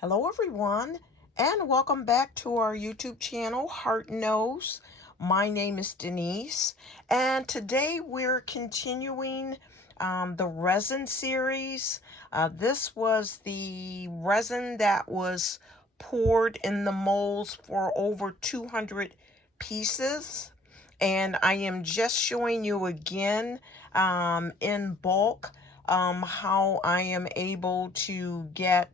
Hello everyone, and welcome back to our YouTube channel, Heart Knows. My name is Denise, and today we're continuing the resin series. This was the resin that was poured in the molds for over 200 pieces. And I am just showing you again in bulk how I am able to get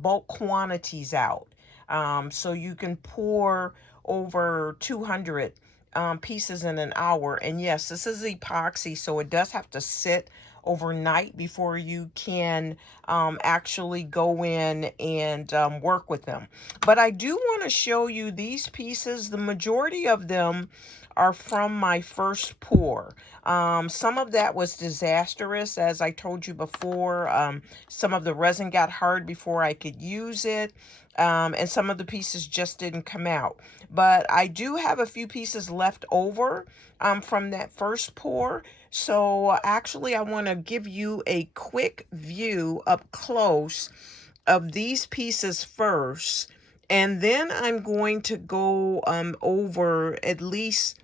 bulk quantities out. So you can pour over 200 pieces in an hour. And yes, this is epoxy, so it does have to sit overnight before you can actually go in and work with them. But I do want to show you these pieces. The majority of them are from my first pour. Some of that was disastrous, as I told you before. Some of the resin got hard before I could use it. And some of the pieces just didn't come out. But I do have a few pieces left over from that first pour. So actually, I want to give you a quick view up close of these pieces first. And then I'm going to go over at least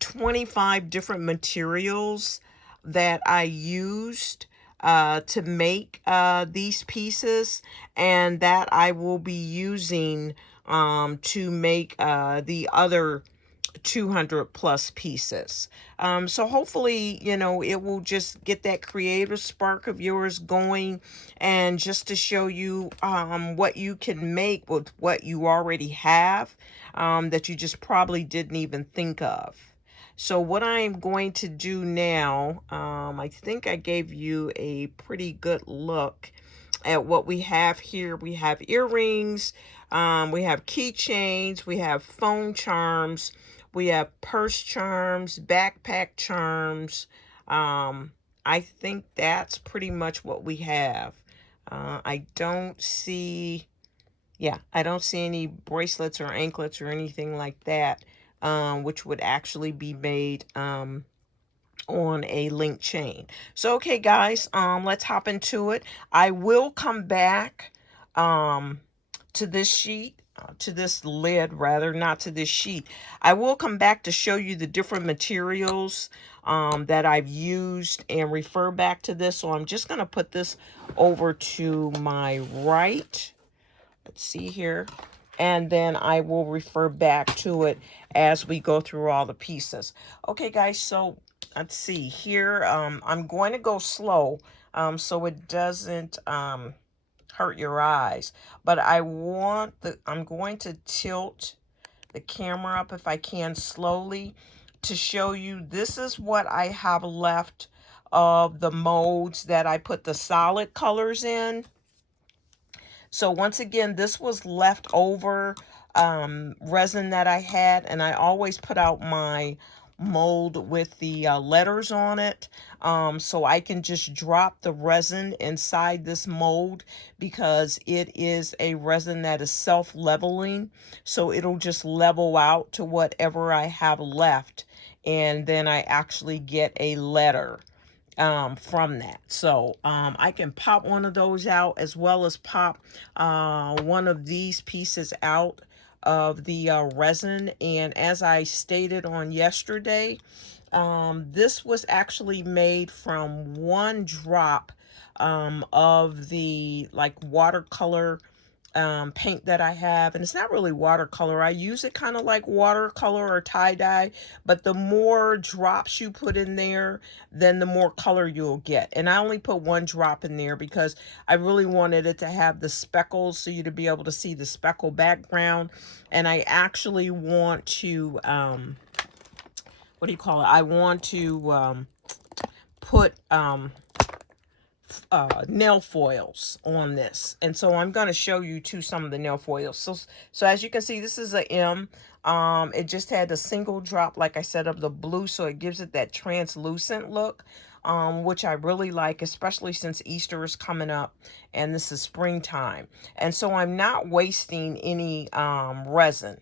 25 different materials that I used to make these pieces, and that I will be using to make the other 200 plus pieces. So hopefully, it will just get that creative spark of yours going, and just to show you what you can make with what you already have that you just probably didn't even think of. So what I'm going to do now, I think I gave you a pretty good look at what we have here. We have earrings, we have keychains, we have phone charms, we have purse charms, backpack charms. I think that's pretty much what we have. I don't see, I don't see any bracelets or anklets or anything like that, which would actually be made on a link chain. So, okay, guys, let's hop into it. I will come back to this sheet, to this lid rather, not to this sheet. I will come back to show you the different materials that I've used and refer back to this. So I'm just going to put this over to my right. Let's see here. And then I will refer back to it as we go through all the pieces. Okay, guys, so let's see here. I'm going to go slow so it doesn't hurt your eyes. But I'm going to tilt the camera up if I can slowly to show you this is what I have left of the molds that I put the solid colors in. So once again, this was leftover resin that I had, and I always put out my mold with the letters on it, so I can just drop the resin inside this mold, because it is a resin that is self-leveling, so it'll just level out to whatever I have left, and then I actually get a letter from that. So I can pop one of those out, as well as pop one of these pieces out of the resin. And as I stated on yesterday, this was actually made from one drop of the watercolor paint that I have. And it's not really watercolor. I use it kind of like watercolor or tie-dye, but the more drops you put in there, then the more color you'll get. And I only put one drop in there because I really wanted it to have the speckles, so you to be able to see the speckle background. And I actually want to what do you call it? I want to put nail foils on this, and so I'm going to show you some of the nail foils. So as you can see, this is a M. It just had a single drop, like I said, of the blue, so it gives it that translucent look, which I really like, especially since Easter is coming up and this is springtime. And so I'm not wasting any resin,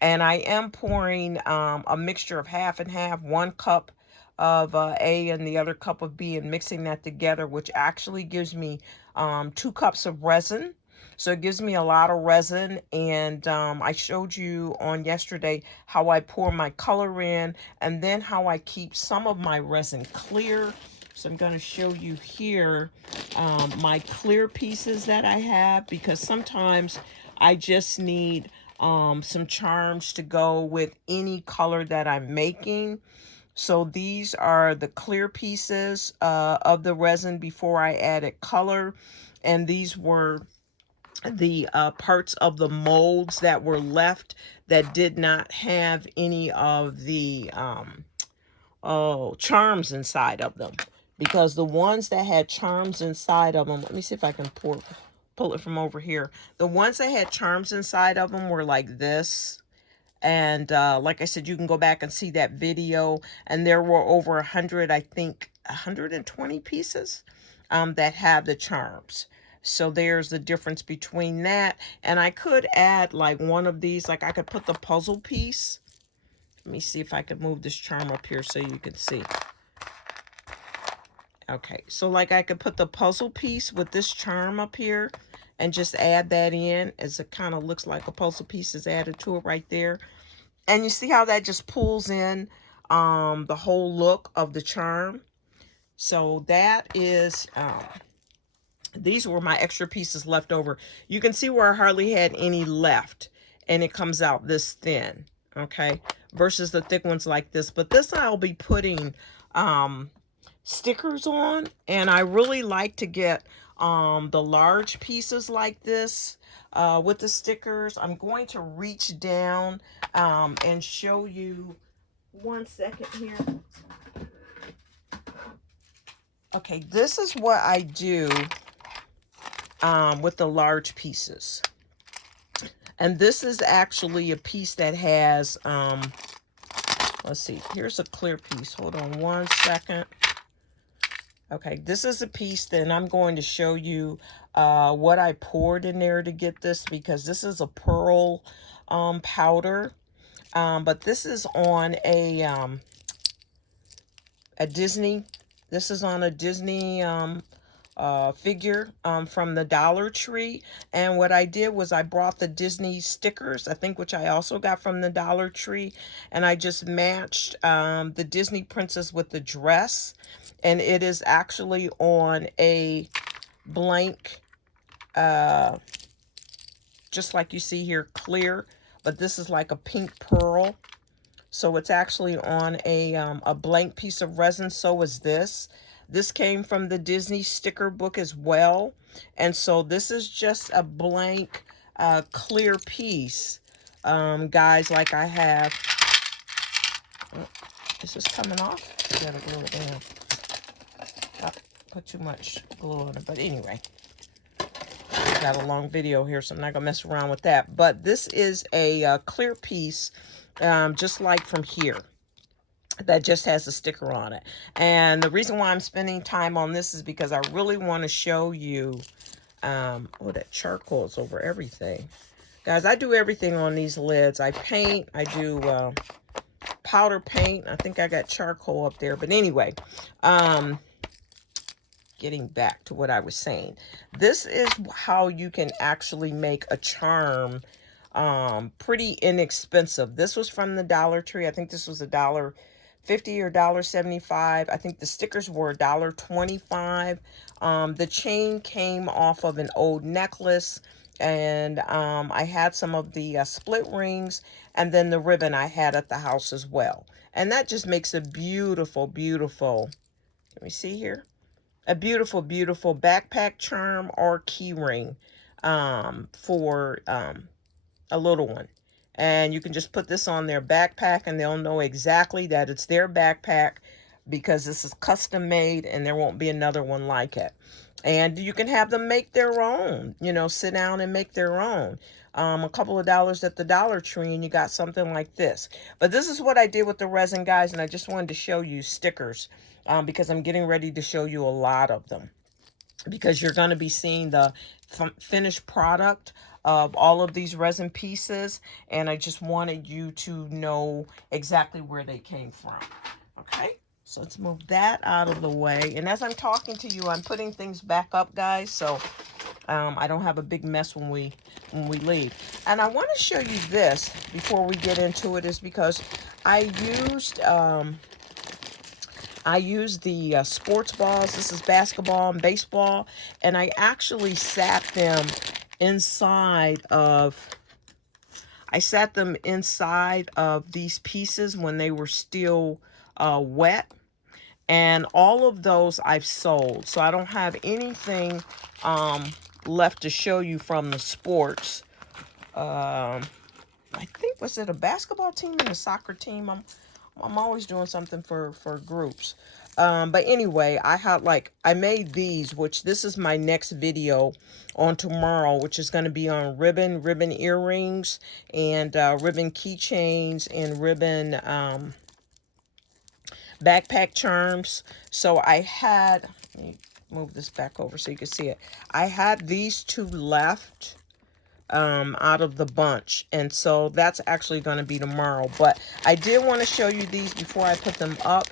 and I am pouring a mixture of half and half, 1 cup of A and the other cup of B, and mixing that together, which actually gives me 2 cups of resin. So it gives me a lot of resin, and I showed you on yesterday how I pour my color in, and then how I keep some of my resin clear. So I'm going to show you here my clear pieces that I have, because sometimes I just need some charms to go with any color that I'm making. So these are the clear pieces of the resin before I added color. And these were the parts of the molds that were left that did not have any of the charms inside of them. Because the ones that had charms inside of them, let me see if I can pull it from over here. The ones that had charms inside of them were like this. And like I said, you can go back and see that video. And there were over 100, I think 120 pieces that have the charms. So there's the difference between that. And I could add like one of these, like I could put the puzzle piece. Let me see if I can move this charm up here so you can see. Okay, so like I could put the puzzle piece with this charm up here and just add that in, as it kind of looks like a puzzle piece is added to it right there. And you see how that just pulls in the whole look of the charm. So that is, these were my extra pieces left over. You can see where I hardly had any left, and it comes out this thin, okay, versus the thick ones like this. But this I'll be putting stickers on, and I really like to get the large pieces like this with the stickers. I'm going to reach down and show you 1 second here. Okay, this is what I do with the large pieces. And this is actually a piece that has, let's see, here's a clear piece. Hold on 1 second. Okay, this is a piece that I'm going to show you what I poured in there to get this, because this is a pearl powder. But this is on a Disney. This is on a Disney figure from the Dollar Tree. And what I did was I brought the Disney stickers, I think, which I also got from the Dollar Tree, and I just matched the Disney princess with the dress. And it is actually on a blank, just like you see here, clear, but this is like a pink pearl. So it's actually on a blank piece of resin. So is this. This came from the Disney sticker book as well. And so this is just a blank clear piece, guys, like I have. Oh, is this coming off? I gotta glue it down. Put too much glue on it, but anyway, I got a long video here, so I'm not gonna mess around with that. But this is a clear piece, just like from here, that just has a sticker on it. And the reason why I'm spending time on this is because I really want to show you, oh, that charcoal is over everything, guys. I do everything on these lids. I paint, I do powder paint. I think I got charcoal up there, but anyway, getting back to what I was saying, this is how you can actually make a charm pretty inexpensive. This was from the Dollar Tree. I think this was $1.50 or $1.75. I think the stickers were $1.25. The chain came off of an old necklace, and I had some of the split rings, and then the ribbon I had at the house as well. And that just makes a beautiful, beautiful, let me see here, a beautiful, beautiful backpack charm or key ring for a little one. And you can just put this on their backpack, and they'll know exactly that it's their backpack, because this is custom made, and there won't be another one like it. And you can have them make their own, you know, sit down and make their own. A couple of dollars at the Dollar Tree, and you got something like this. But this is what I did with the resin, guys, and I just wanted to show you stickers because I'm getting ready to show you a lot of them, because you're going to be seeing the finished product of all of these resin pieces, and I just wanted you to know exactly where they came from. Okay, so let's move that out of the way. And as I'm talking to you, I'm putting things back up, guys, so I don't have a big mess when we leave. And I want to show you this before we get into it, is because I used the sports balls. This is basketball and baseball, and I actually sat them inside of these pieces when they were still wet. And all of those I've sold. So I don't have anything left to show you from the sports. I think, was it a basketball team and a soccer team? I'm always doing something for groups. But anyway, I made these, which this is my next video on tomorrow, which is going to be on ribbon earrings, and ribbon keychains, and ribbon backpack charms. So I had, let me move this back over so you can see it. I had these two left out of the bunch, and so that's actually going to be tomorrow. But I did want to show you these before I put them up,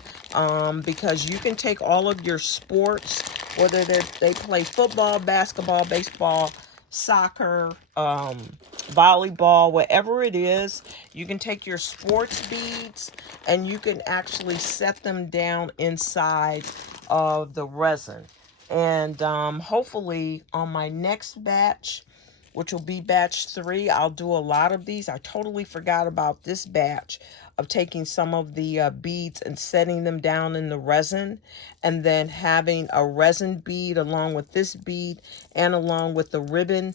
because you can take all of your sports, whether they play football, basketball, baseball, soccer, volleyball, whatever it is, you can take your sports beads and you can actually set them down inside of the resin. And hopefully on my next batch, which will be batch 3, I'll do a lot of these. I totally forgot about this batch of taking some of the beads and setting them down in the resin, and then having a resin bead along with this bead and along with the ribbon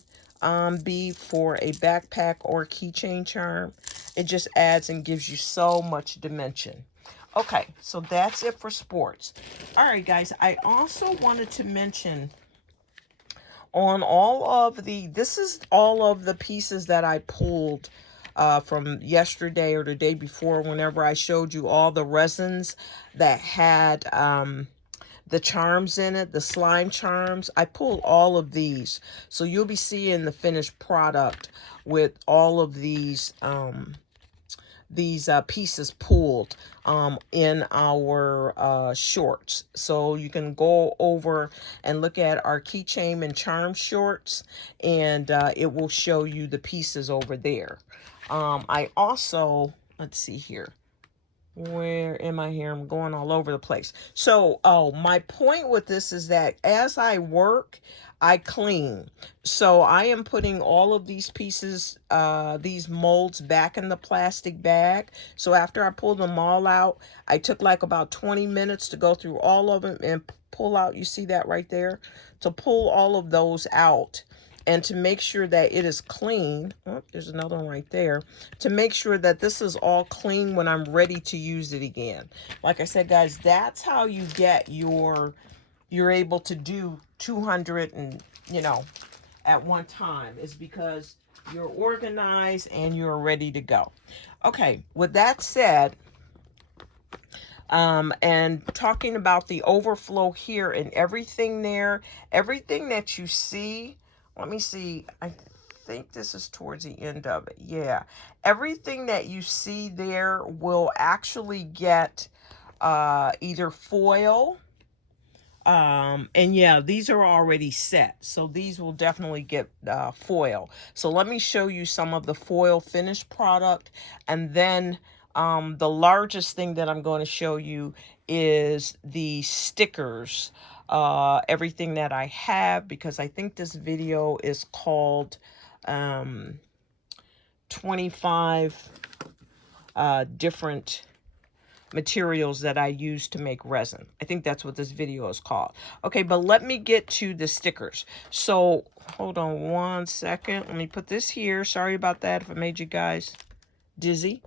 bead for a backpack or keychain charm. It just adds and gives you so much dimension. Okay, so that's it for sports. All right, guys, I also wanted to mention on this is all of the pieces that I pulled from yesterday or the day before, whenever I showed you all the resins that had the charms in it, the slime charms. I pulled all of these. So you'll be seeing the finished product with all of these pieces pulled in our shorts. So you can go over and look at our keychain and charm shorts, and it will show you the pieces over there. I also, let's see here. Where am I here? I'm going all over the place. So, my point with this is that as I work, I clean. So I am putting all of these pieces, these molds back in the plastic bag. So after I pulled them all out, I took like about 20 minutes to go through all of them and pull out, you see that right there? To pull all of those out, and to make sure that it is clean. Oh, there's another one right there. To make sure that this is all clean when I'm ready to use it again. Like I said, guys, that's how you get you're able to do 200 and, at one time, is because you're organized and you're ready to go. Okay, with that said, and talking about the overflow here and everything there, everything that you see, let me see, I think this is towards the end of it. Yeah, everything that you see there will actually get either foil, and yeah, these are already set, so these will definitely get foil. So let me show you some of the foil finished product, and then the largest thing that I'm going to show you is the stickers, everything that I have, because I think this video is called 25 different materials that I use to make resin. I think that's what this video is called. Okay, but let me get to the stickers. So hold on one second. Let me put this here. Sorry about that if I made you guys dizzy.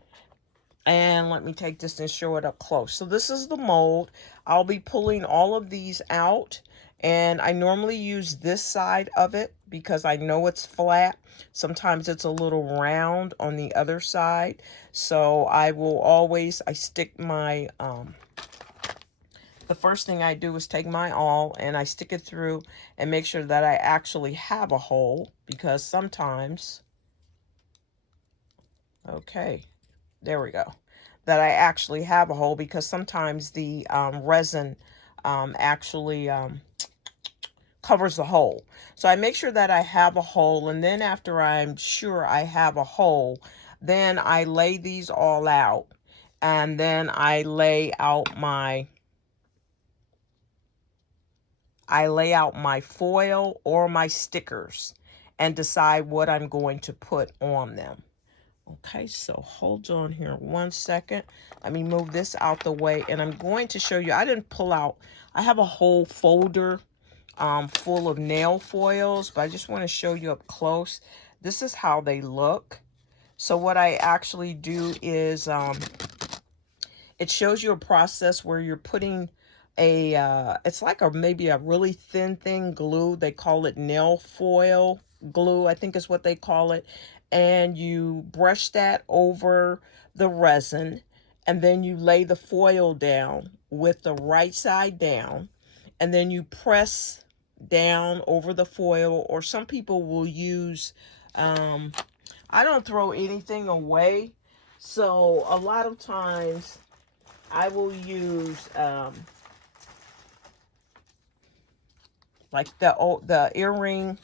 And let me take this and show it up close. So this is the mold. I'll be pulling all of these out, and I normally use this side of it because I know it's flat. Sometimes it's a little round on the other side. So I stick my, the first thing I do is take my awl and I stick it through and make sure that I actually have a hole, because sometimes, okay, there we go, that I actually have a hole, because sometimes the resin actually, covers the hole. So I make sure that I have a hole, and then after I'm sure I have a hole, then I lay these all out, and then I lay out my foil or my stickers and decide what I'm going to put on them. Okay, so hold on here 1 second. Let me move this out the way, and I'm going to show you. I didn't pull out. I have a whole folder full of nail foils, but I just want to show you up close. This is how they look. So what I actually do is it shows you a process where you're putting it's like maybe a really thin glue. They call it nail foil glue, I think is what they call it. And you brush that over the resin, and then you lay the foil down with the right side down, and then you press down over the foil. Or some people will use, I don't throw anything away, so a lot of times I will use like the earring,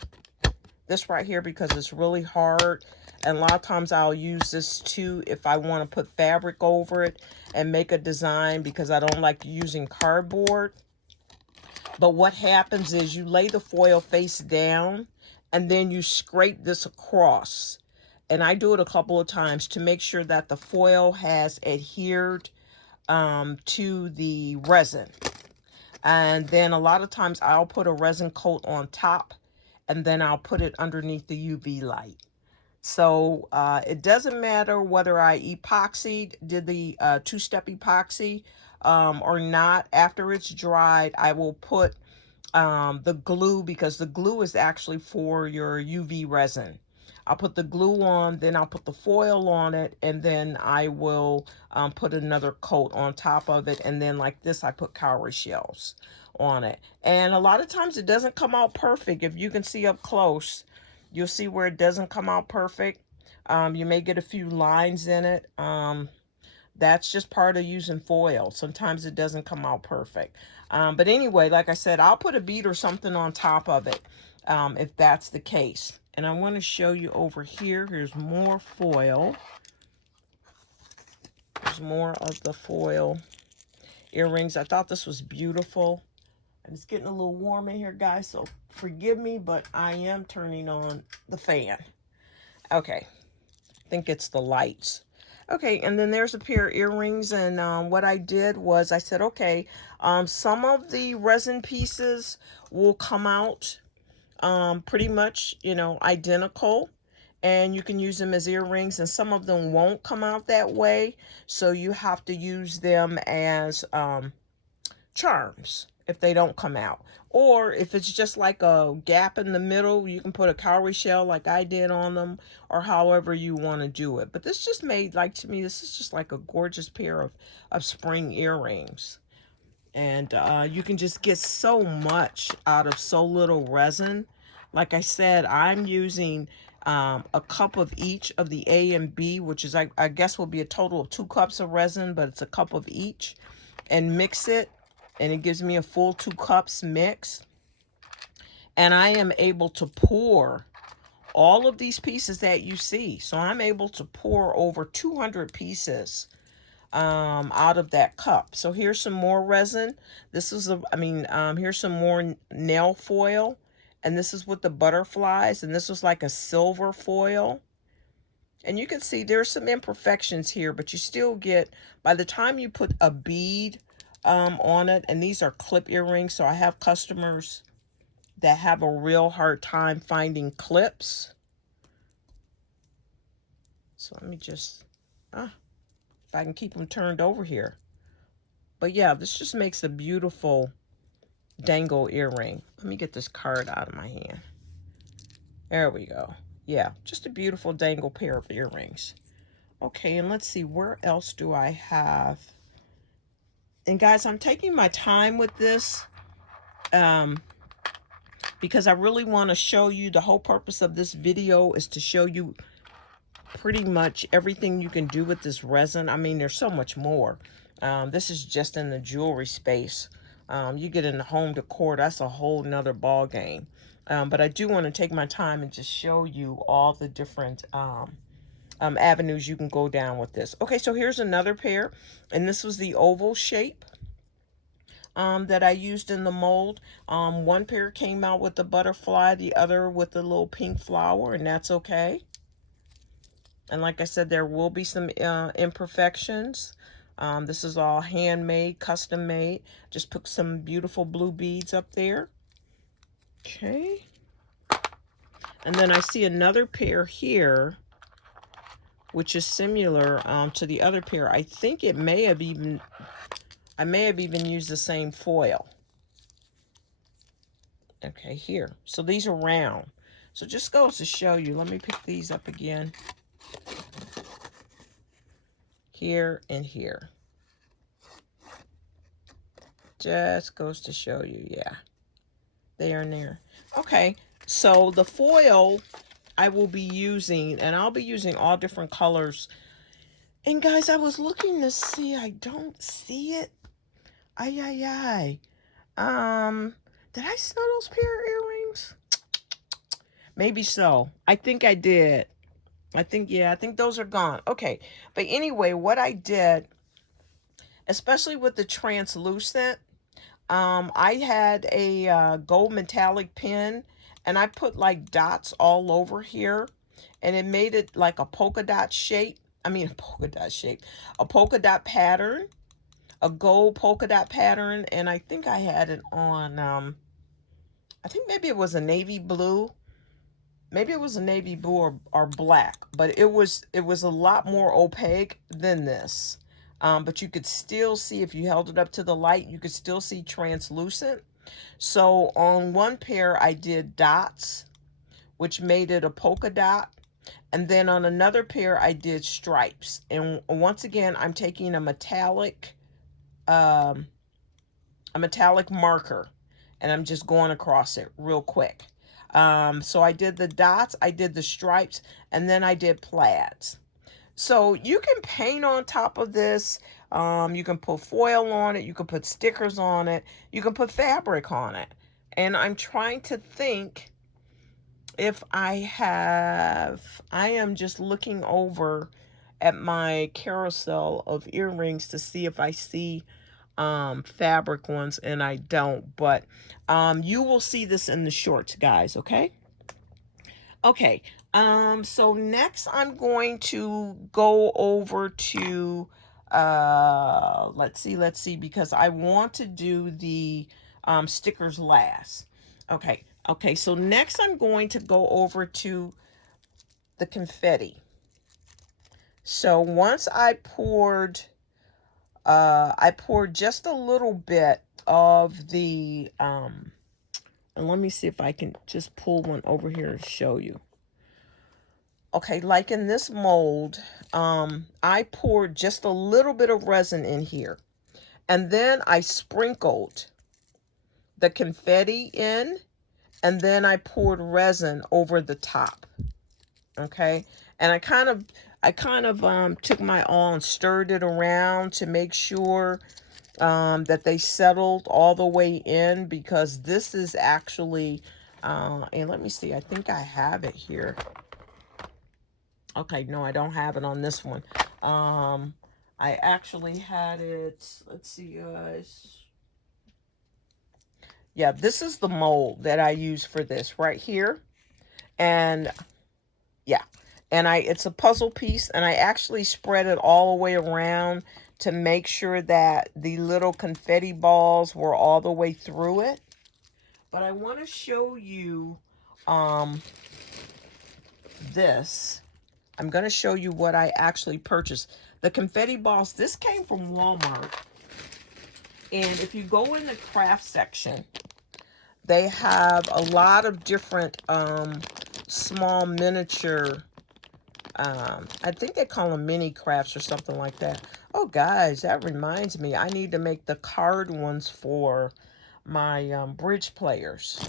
this right here, because it's really hard. And a lot of times I'll use this too if I want to put fabric over it and make a design, because I don't like using cardboard. But what happens is you lay the foil face down, and then you scrape this across. And I do it a couple of times to make sure that the foil has adhered to the resin. And then a lot of times I'll put a resin coat on top, and then I'll put it underneath the UV light. So it doesn't matter whether I did the two-step epoxy or not. After it's dried, I will put the glue, because the glue is actually for your UV resin. I'll put the glue on, then I'll put the foil on it, and then I will put another coat on top of it. And then like this, I put cowrie shells on it. And a lot of times it doesn't come out perfect. If you can see up close, you'll see where it doesn't come out perfect. You may get a few lines in it. That's just part of using foil. Sometimes it doesn't come out perfect. But anyway, like I said, I'll put a bead or something on top of it if that's the case. And I want to show you over here. Here's more foil. There's more of the foil earrings. I thought this was beautiful. And it's getting a little warm in here, guys, so forgive me, but I am turning on the fan. Okay, I think it's the lights. Okay, and then there's a pair of earrings, and what I did was I said, okay, some of the resin pieces will come out pretty much, you know, identical, and you can use them as earrings, and some of them won't come out that way, so you have to use them as charms if they don't come out. Or if it's just like a gap in the middle, you can put a cowrie shell like I did on them, or however you want to do it. But this just made, like, to me, this is just like a gorgeous pair of spring earrings. And you can just get so much out of so little resin. Like I said, I'm using a cup of each of the A and B, which is, I guess will be a total of 2 cups of resin, but it's a cup of each, and mix it. And it gives me a full 2 cups mix. And I am able to pour all of these pieces that you see. So I'm able to pour over 200 pieces out of that cup. So here's some more resin. This is here's some more nail foil, and this is with the butterflies, and this was like a silver foil. And you can see there's some imperfections here, but you still get, by the time you put a bead on it, and these are clip earrings, so I have customers that have a real hard time finding clips. So let me just, if I can keep them turned over here. But yeah, this just makes a beautiful dangle earring. Let me get this card out of my hand. There we go. Yeah, just a beautiful dangle pair of earrings. Okay, and let's see, where else do I have? And guys, I'm taking my time with this because I really want to show you, the whole purpose of this video is to show you pretty much everything you can do with this resin. I mean, there's so much more. This is just in the jewelry space. You get into home decor, that's a whole nother ball game. But I do want to take my time and just show you all the different avenues you can go down with this. Okay, so here's another pair, and this was the oval shape that I used in the mold. One pair came out with the butterfly, the other with the little pink flower, and that's okay. And like I said, there will be some imperfections. This is all handmade, custom made. Just put some beautiful blue beads up there. Okay. And then I see another pair here, which is similar to the other pair. I think I may have even used the same foil. Okay, here. So these are round. So just goes to show you. Let me pick these up again. Here and here. Just goes to show you, yeah. There and there. Okay, so the foil I will be using, and I'll be using all different colors. And guys, I was looking to see, I don't see it. Ay, ay, ay. Did I sell those pair of earrings? Maybe so. I think I did. I think those are gone. Okay, but anyway, what I did, especially with the translucent, I had a gold metallic pen, and I put like dots all over here, and it made it like a polka dot shape. I mean, a polka dot shape, a polka dot pattern, a gold polka dot pattern, and I think I had it on, I think maybe it was a navy blue. Maybe it was a navy blue or black, but it was a lot more opaque than this. But you could still see, if you held it up to the light, you could still see translucent. So on one pair, I did dots, which made it a polka dot. And then on another pair, I did stripes. And once again, I'm taking a metallic marker, and I'm just going across it real quick. So I did the dots, I did the stripes, and then I did plaids. So you can paint on top of this. You can put foil on it. You can put stickers on it. You can put fabric on it. And I'm trying to think if I am just looking over at my carousel of earrings to see if I see fabric ones, and I don't, but you will see this in the shorts, guys. Okay, so next I'm going to go over to let's see, because I want to do the stickers last. Okay, so next I'm going to go over to the confetti. So once I poured just a little bit of the, and let me see if I can just pull one over here to show you. Okay, like in this mold, I poured just a little bit of resin in here. And then I sprinkled the confetti in, and then I poured resin over the top. Okay, and I kind of took my awl and stirred it around to make sure that they settled all the way in, because this is actually, and let me see, I think I have it here. Okay, no, I don't have it on this one. I actually had it, let's see, guys. Yeah, this is the mold that I use for this right here. And yeah, and it's a puzzle piece, and I actually spread it all the way around to make sure that the little confetti balls were all the way through it. But I want to show you this. I'm going to show you what I actually purchased. The confetti balls, this came from Walmart. And if you go in the craft section, they have a lot of different small miniature, I think they call them mini crafts or something like that. Oh, guys, that reminds me. I need to make the card ones for my bridge players.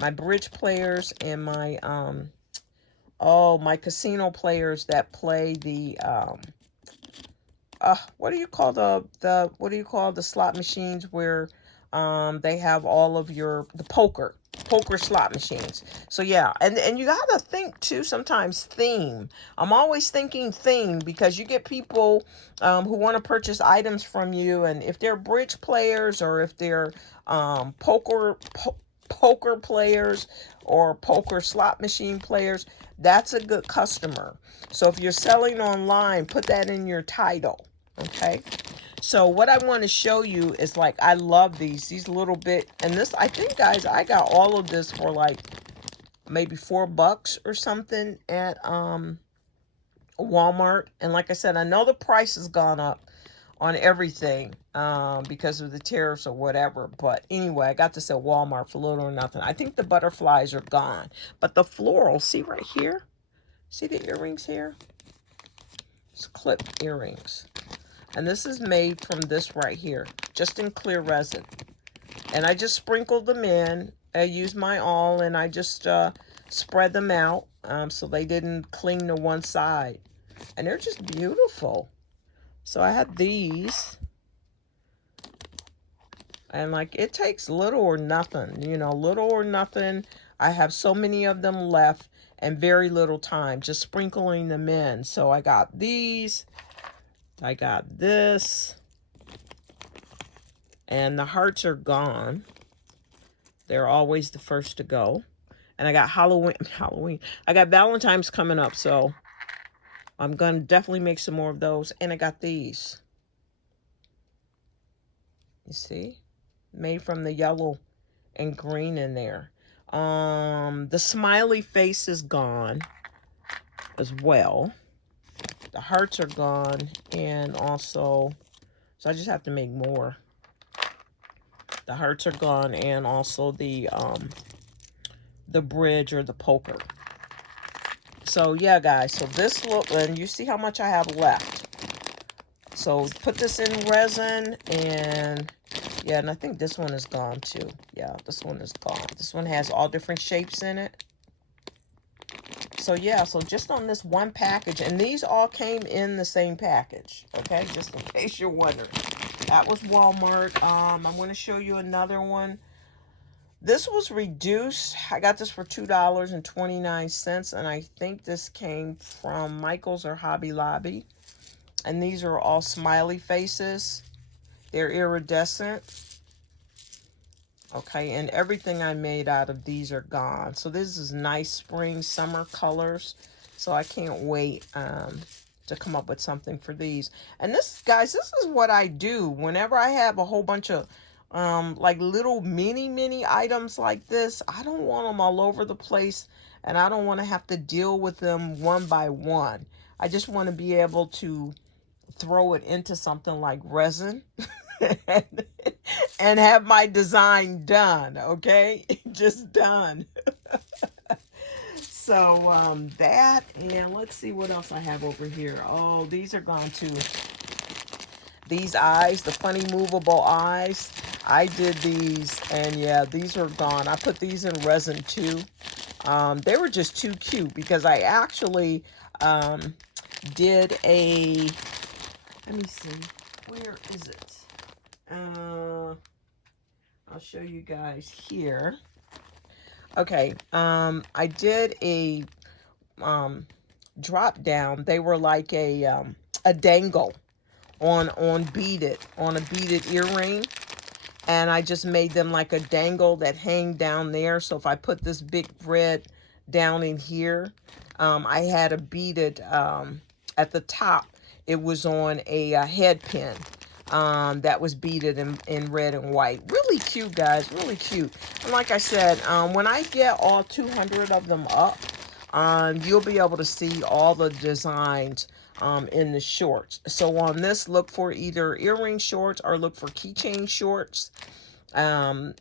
My bridge players and my, my casino players that play the, what do you call the slot machines where They have all of the poker slot machines. So yeah, and you gotta think too sometimes theme. I'm always thinking theme, because you get people who want to purchase items from you, and if they're bridge players, or if they're poker players or poker slot machine players, that's a good customer. So if you're selling online, put that in your title. Okay, so what I want to show you is, like, I love these little bit, and this, I think, guys, I got all of this for like maybe $4 or something at Walmart. And like I said, I know the price has gone up on everything because of the tariffs or whatever, but anyway, I got this at Walmart for little or nothing. I think the butterflies are gone, but the floral, see right here, see the earrings here? It's clip earrings. And this is made from this right here, just in clear resin. And I just sprinkled them in. I used my awl, and I just spread them out so they didn't cling to one side. And they're just beautiful. So I had these. And like, it takes little or nothing, you know, little or nothing. I have so many of them left and very little time, just sprinkling them in. So I got these. I got this, and the hearts are gone. They're always the first to go. And I got Halloween. I got Valentine's coming up, so I'm going to definitely make some more of those. And I got these. You see? Made from the yellow and green in there. The smiley face is gone as well. The hearts are gone, and also, so I just have to make more. The hearts are gone, and also the bridge or the poker. So yeah, guys, so this look, and you see how much I have left. So put this in resin, and yeah, and I think this one is gone too. Yeah, this one is gone. This one has all different shapes in it. So yeah, so just on this one package, and these all came in the same package, okay, just in case you're wondering. That was Walmart. I'm going to show you another one. This was reduced. I got this for $2.29, and I think this came from Michael's or Hobby Lobby. And these are all smiley faces. They're iridescent. Okay, and everything I made out of these are gone. So this is nice spring, summer colors. So I can't wait to come up with something for these. And this, guys, this is what I do whenever I have a whole bunch of like little mini items like this. I don't want them all over the place, and I don't want to have to deal with them one by one. I just want to be able to throw it into something like resin and have my design done, okay? Just done. So that, and let's see what else I have over here. Oh, these are gone too. These eyes, the funny movable eyes, I did these, and yeah, these are gone. I put these in resin too. They were just too cute, because I actually did a, let me see, where is it? I'll show you guys here. Okay, I did a drop down. They were like a dangle on a beaded earring, and I just made them like a dangle that hang down there. So if I put this big thread down in here, I had a beaded at the top. It was on a head pin that was beaded in red and white. Really cute, guys, really cute. And like I said, when I get all 200 of them up, you'll be able to see all the designs in the shorts. So on this, look for either earring shorts or look for keychain shorts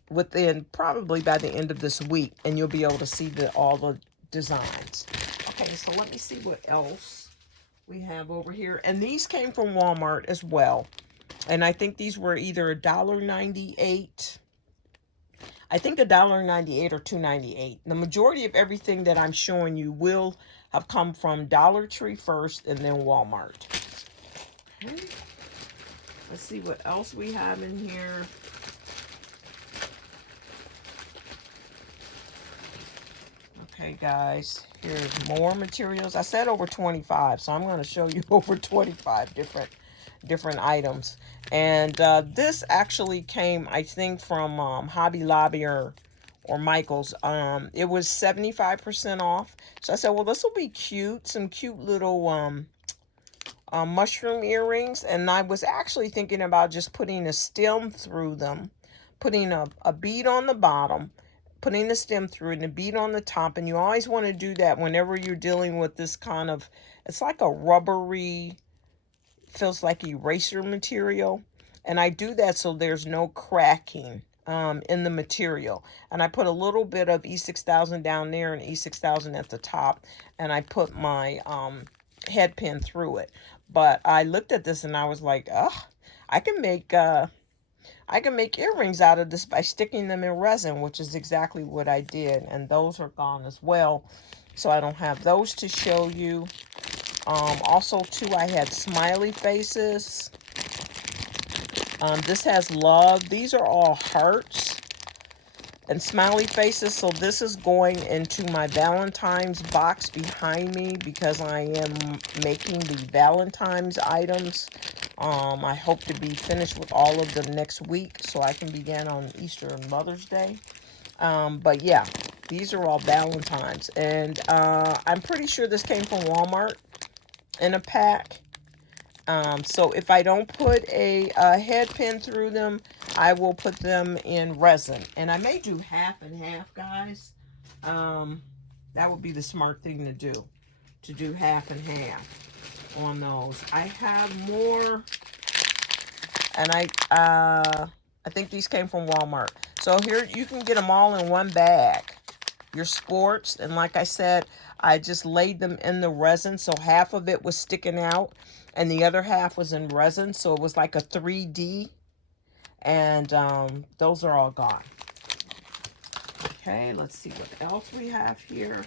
within probably by the end of this week, and you'll be able to see all the designs. Okay, so let me see what else we have over here. And these came from Walmart as well. And I think these were either $1.98. I think $1.98 or $2.98. The majority of everything that I'm showing you will have come from Dollar Tree first and then Walmart. Okay. Let's see what else we have in here. Okay, guys, here's more materials. I said over 25, so I'm going to show you over 25 different items. And this actually came, I think, from Hobby Lobby or Michael's. It was 75% off. So I said, well, this will be cute. Some cute little mushroom earrings. And I was actually thinking about just putting a stem through them, putting a bead on the bottom, putting the stem through and the bead on the top. And you always want to do that whenever you're dealing with this kind of, it's like a rubbery, feels like eraser material. And I do that so there's no cracking in the material. And I put a little bit of E6000 down there and E6000 at the top. And I put my head pin through it. But I looked at this and I was like, oh, I can make earrings out of this by sticking them in resin, which is exactly what I did. And those are gone as well. So I don't have those to show you. Also, too, I had smiley faces. This has love. These are all hearts and smiley faces. So this is going into my Valentine's box behind me because I am making the Valentine's items. I hope to be finished with all of them next week so I can begin on Easter and Mother's Day. But yeah, these are all Valentine's. And I'm pretty sure this came from Walmart in a pack. So if I don't put a head pin through them, I will put them in resin. And I may do half and half, guys. That would be the smart thing to do half and half on those. I have more, and I think these came from Walmart. So here you can get them all in one bag. Your sports, and like I said, I just laid them in the resin, so half of it was sticking out and the other half was in resin, so it was like a 3D. And those are all gone. Okay, let's see what else we have here.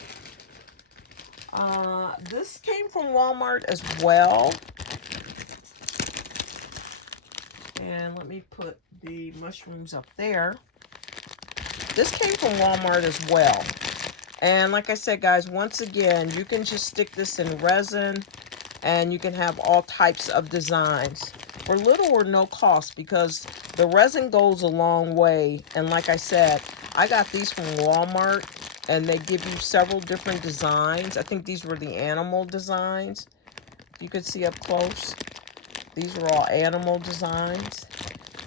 This came from Walmart as well. And let me put the mushrooms up there. This came from Walmart as well. And like I said, guys, once again, you can just stick this in resin and you can have all types of designs for little or no cost because the resin goes a long way. And like I said, I got these from Walmart and they give you several different designs. I think these were the animal designs. You could see up close. These are all animal designs.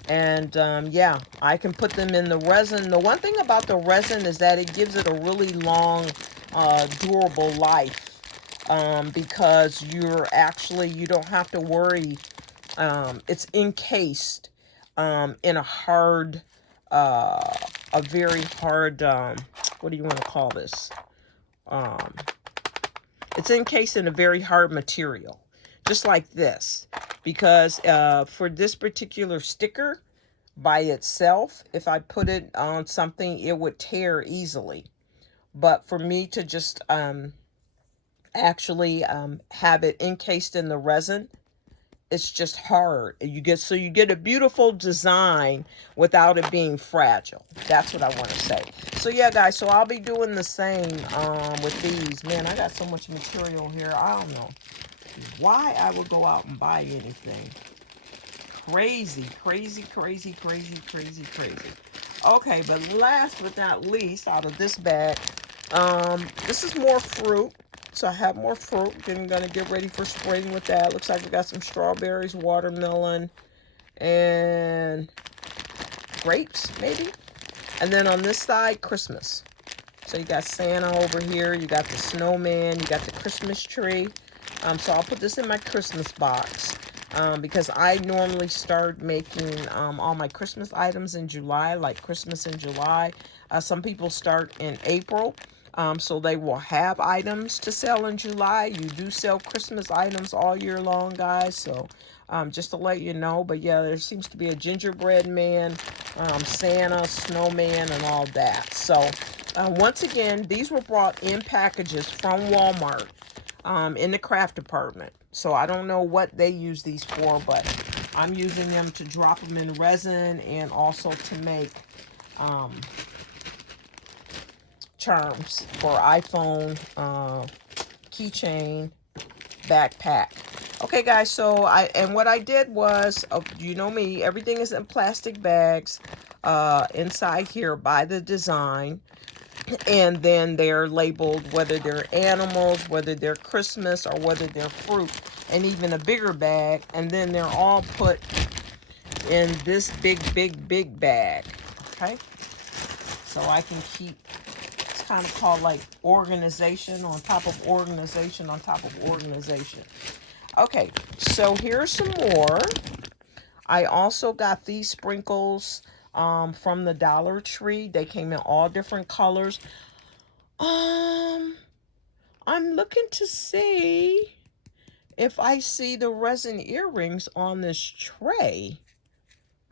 And yeah, I can put them in the resin. The one thing about the resin is that it gives it a really long, durable life. Because you don't have to worry. It's encased in a hard, a very hard, what do you want to call this? It's encased in a very hard material, just like this. Because for this particular sticker by itself, if I put it on something, it would tear easily. But for me to just actually have it encased in the resin, it's just hard. You get a beautiful design without it being fragile. That's what I want to say. So yeah, guys, so I'll be doing the same with these. Man, I got so much material here. I don't know why I would go out and buy anything. Crazy, crazy, crazy, crazy, crazy, crazy. Okay, but last but not least, out of this bag, this is more fruit. So I have more fruit. I'm going to get ready for spring with that. Looks like we got some strawberries, watermelon, and grapes, maybe. And then on this side, Christmas. So you got Santa over here. You got the snowman. You got the Christmas tree. So I'll put this in my Christmas box. Because I normally start making all my Christmas items in July, like Christmas in July. Some people start in April. So they will have items to sell in July. You do sell Christmas items all year long, guys. So just to let you know. But yeah, there seems to be a gingerbread man, Santa, snowman, and all that. So once again, these were brought in packages from Walmart in the craft department. So I don't know what they use these for, but I'm using them to drop them in resin and also to make charms for iPhone, keychain, backpack. Okay, guys, so what I did was, you know me, everything is in plastic bags inside here by the design. And then they're labeled whether they're animals, whether they're Christmas, or whether they're fruit, and even a bigger bag. And then they're all put in this big bag. Okay, so I can keep, it's kind of called like organization on top of organization on top of organization. Okay, so here's some more. I also got these sprinkles from the Dollar Tree. They came in all different colors. I'm looking to see if I see the resin earrings on this tray.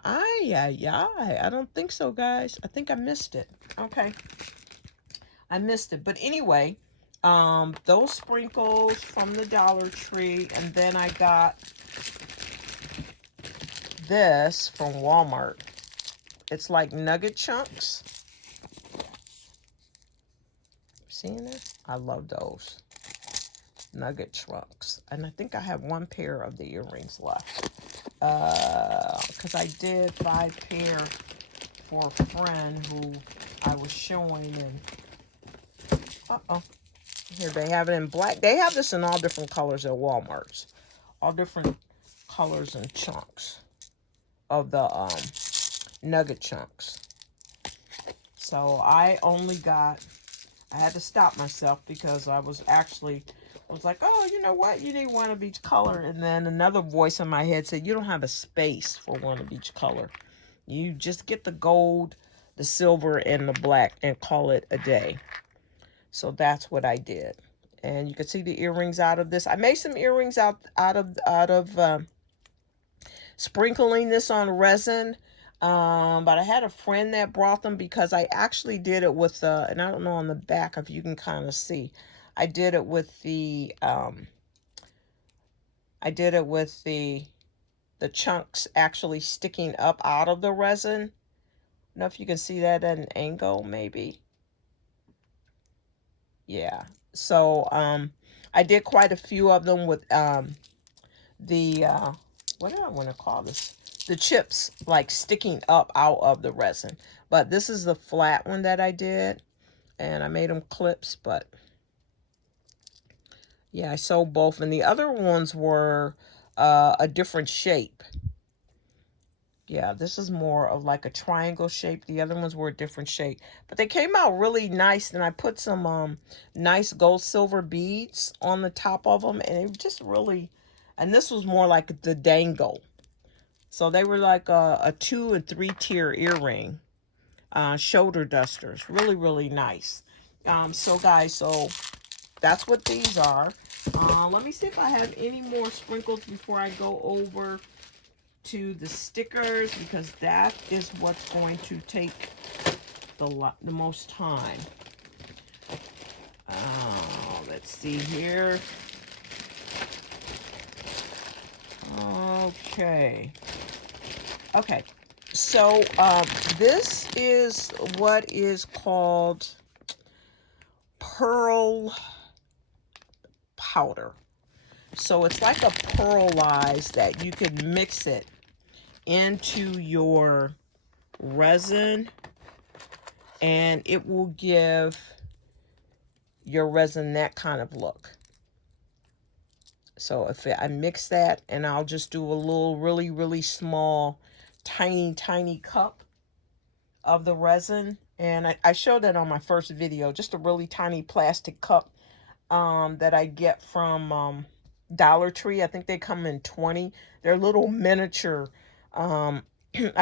I don't think so, guys. I think I missed it. Okay, I missed it. But anyway, those sprinkles from the Dollar Tree, and then I got this from Walmart. It's like nugget chunks. Seeing it? I love those nugget chunks. And I think I have one pair of the earrings left. Because I did 5 pair for a friend who I was showing. And here they have it in black. They have this in all different colors at Walmart's. All different colors and chunks of the nugget chunks. So I only got, I had to stop myself because I was like, oh, you know what? You need one of each color. And then another voice in my head said, you don't have a space for one of each color. You just get the gold, the silver, and the black and call it a day. So that's what I did. And you can see the earrings out of this. I made some earrings out of sprinkling this on resin. But I had a friend that brought them because I actually did it with and I don't know on the back if you can kind of see. I did it with the the chunks actually sticking up out of the resin. I don't know if you can see that at an angle, maybe. Yeah. So I did quite a few of them with the what do I want to call this? The chips like sticking up out of the resin. But this is the flat one that I did, and I made them clips. But yeah, I sold both, and the other ones were a different shape. Yeah, this is more of like a triangle shape. The other ones were a different shape, but they came out really nice. And I put some nice gold silver beads on the top of them, and it just really, and this was more like the dangle. So they were like a 2 and 3 tier earring, shoulder dusters. Really, really nice. So guys, so that's what these are. Let me see if I have any more sprinkles before I go over to the stickers, because that is what's going to take the most time. Let's see here. Okay, so this is what is called pearl powder. So it's like a pearlize that you could mix it into your resin, and it will give your resin that kind of look. So if I mix that, and I'll just do a little really small tiny cup of the resin, and I showed that on my first video, just a really tiny plastic cup that I get from Dollar Tree. I think they come in 20. They're little miniature, I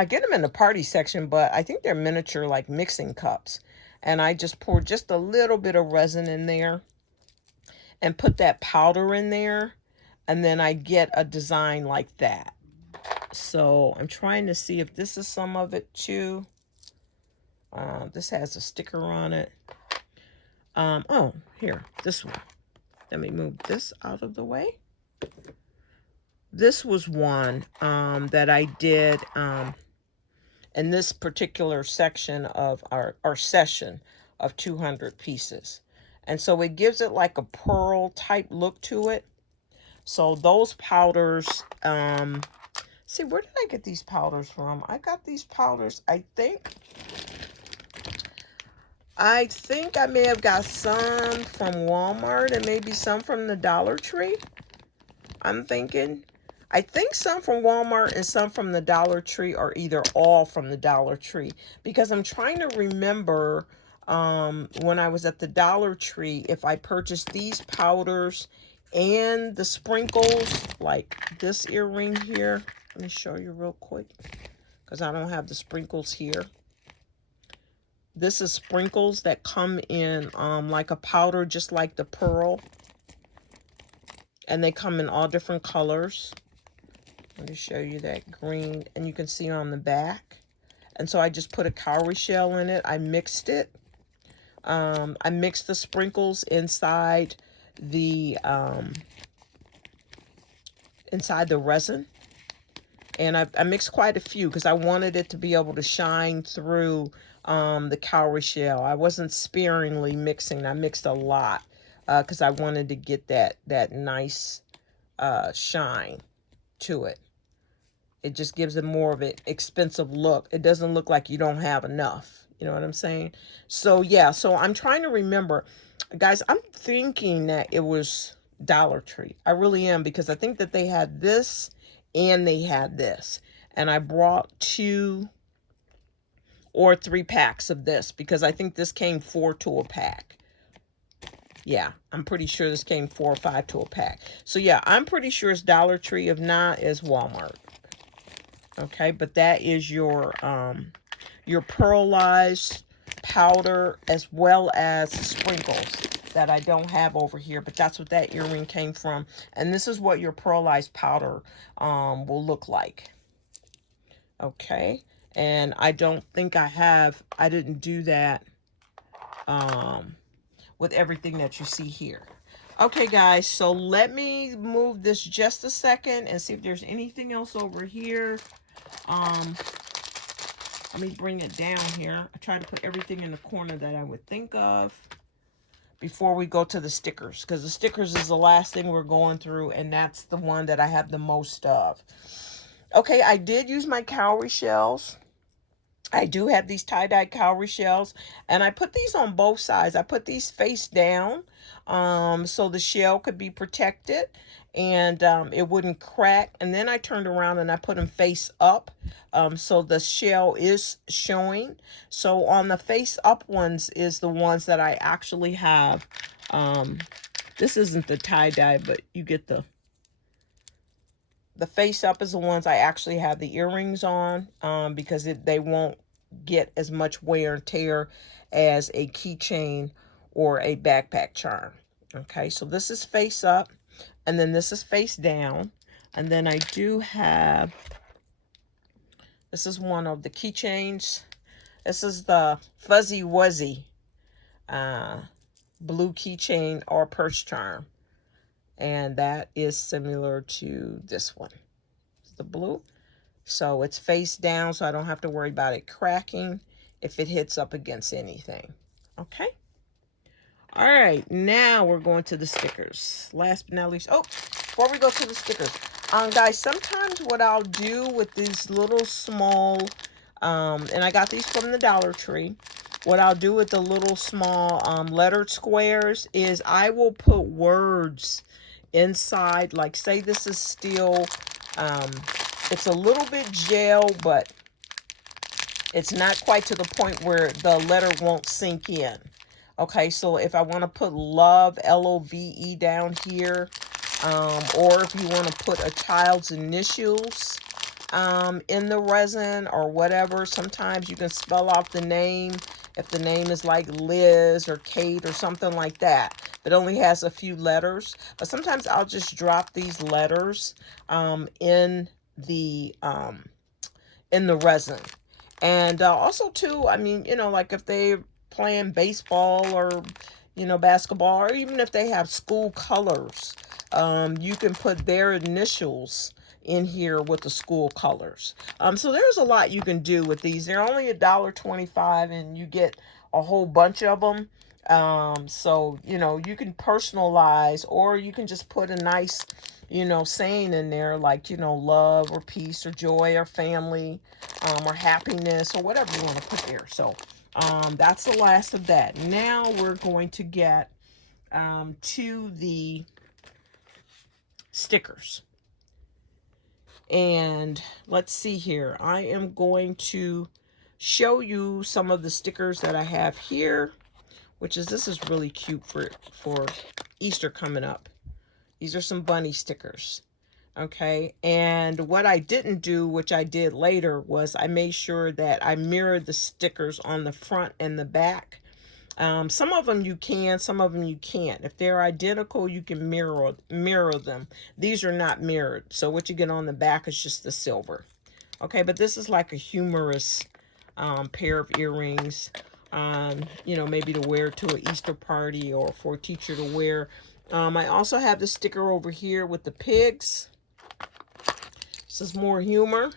get them in the party section, but I think they're miniature like mixing cups. And I just pour just a little bit of resin in there and put that powder in there, and then I get a design like that. So I'm trying to see if this is some of it too. This has a sticker on it. Oh, here, this one. Let me move this out of the way. This was one that I did in this particular section of our session of 200 pieces. And so it gives it like a pearl type look to it. So those powders, see, where did I get these powders from? I got these powders, I think I may have got some from Walmart and maybe some from the Dollar Tree. I'm thinking. I think some from Walmart and some from the Dollar Tree, or either all from the Dollar Tree. Because I'm trying to remember when I was at the Dollar Tree, if I purchased these powders and the sprinkles, like this earring here. Let me show you real quick, because I don't have the sprinkles here. This is sprinkles that come in like a powder, just like the pearl. And they come in all different colors. Let me show you that green. And you can see on the back. And so I just put a cowrie shell in it. I mixed it. I mixed the sprinkles inside the resin. And I mixed quite a few because I wanted it to be able to shine through the cowrie shell. I wasn't sparingly mixing. I mixed a lot because I wanted to get that nice shine to it. It just gives it more of an expensive look. It doesn't look like you don't have enough. You know what I'm saying? So yeah, so I'm trying to remember. Guys, I'm thinking that it was Dollar Tree. I really am, because I think that they had this and they had this. And I brought 2 or 3 packs of this, because I think this came 4 to a pack. Yeah, I'm pretty sure this came 4 or 5 to a pack. So yeah, I'm pretty sure it's Dollar Tree. If not, it's Walmart. Okay, but that is your pearlized powder, as well as sprinkles that I don't have over here, but that's what that earring came from. And this is what your pearlized powder will look like. Okay, and I don't think I didn't do that with everything that you see here. Okay, guys, so let me move this just a second and see if there's anything else over here. Let me bring it down here. I try to put everything in the corner that I would think of before we go to the stickers, because the stickers is the last thing we're going through, and that's the one that I have the most of. Okay, I did use my cowrie shells. I do have these tie-dye cowrie shells, and I put these on both sides. I put these face down so the shell could be protected and it wouldn't crack. And then I turned around and I put them face up so the shell is showing. So on the face up ones is the ones that I actually have. This isn't the tie-dye, but you get the face up is the ones I actually have the earrings on because they won't get as much wear and tear as a keychain or a backpack charm. Okay, so this is face up, and then this is face down. And then I do have, this is one of the keychains. This is the Fuzzy Wuzzy blue keychain or purse charm. And that is similar to this one. It's the blue. So it's face down, so I don't have to worry about it cracking if it hits up against anything. Okay. All right, now we're going to the stickers. Last but not least, before we go to the stickers, guys, sometimes what I'll do with these little small, and I got these from the Dollar Tree. What I'll do with the little small lettered squares is I will put words inside. Like, say this is still, it's a little bit gel, but it's not quite to the point where the letter won't sink in. Okay, so if I want to put love, L-O-V-E down here, or if you want to put a child's initials in the resin or whatever, sometimes you can spell out the name if the name is like Liz or Kate or something like that. It only has a few letters, but sometimes I'll just drop these letters in the resin. And also too, I mean, you know, like if they're playing baseball or, you know, basketball, or even if they have school colors, you can put their initials in here with the school colors. So there's a lot you can do with these. They're only $1.25, and you get a whole bunch of them. So, you know, you can personalize, or you can just put a nice, you know, saying in there, like, you know, love or peace or joy or family, or happiness, or whatever you want to put there. So that's the last of that. Now we're going to get to the stickers. And let's see here. I am going to show you some of the stickers that I have here, which is, this is really cute for Easter coming up. These are some bunny stickers. Okay, and what I didn't do, which I did later, was I made sure that I mirrored the stickers on the front and the back. Some of them you can, some of them you can't. If they're identical, you can mirror them. These are not mirrored, so what you get on the back is just the silver. Okay, but this is like a humorous pair of earrings, you know, maybe to wear to an Easter party or for a teacher to wear. I also have the sticker over here with the pigs. This is more humor.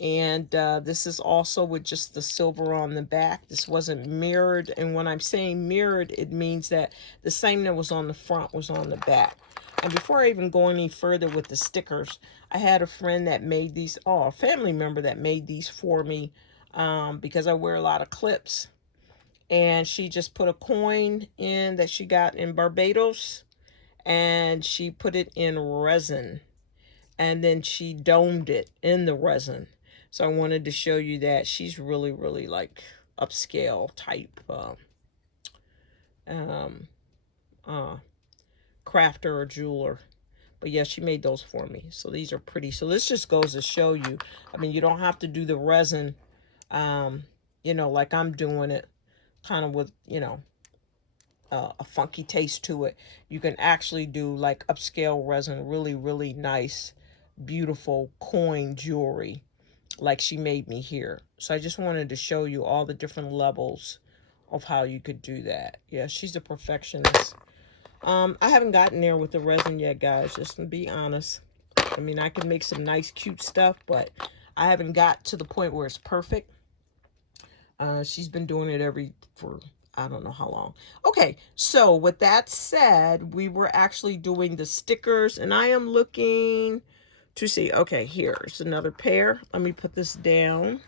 And this is also with just the silver on the back. This wasn't mirrored. And when I'm saying mirrored, it means that the same that was on the front was on the back. And before I even go any further with the stickers, I had a friend that made these, a family member that made these for me, because I wear a lot of clips. And she just put a coin in that she got in Barbados, and she put it in resin. And then she domed it in the resin. So I wanted to show you that. She's really, really like upscale type crafter or jeweler. But yeah, she made those for me. So these are pretty. So this just goes to show you, I mean, you don't have to do the resin, you know, like I'm doing it, kind of with, you know, a funky taste to it. You can actually do like upscale resin, really, really nice, beautiful coin jewelry like she made me here. So I just wanted to show you all the different levels of how you could do that. Yeah, she's a perfectionist. I haven't gotten there with the resin yet, guys, just to be honest. I mean, I can make some nice cute stuff, but I haven't got to the point where it's perfect. She's been doing it for I don't know how long. Okay, so with that said, we were actually doing the stickers, and I am looking to see. Okay, here's another pair. Let me put this down.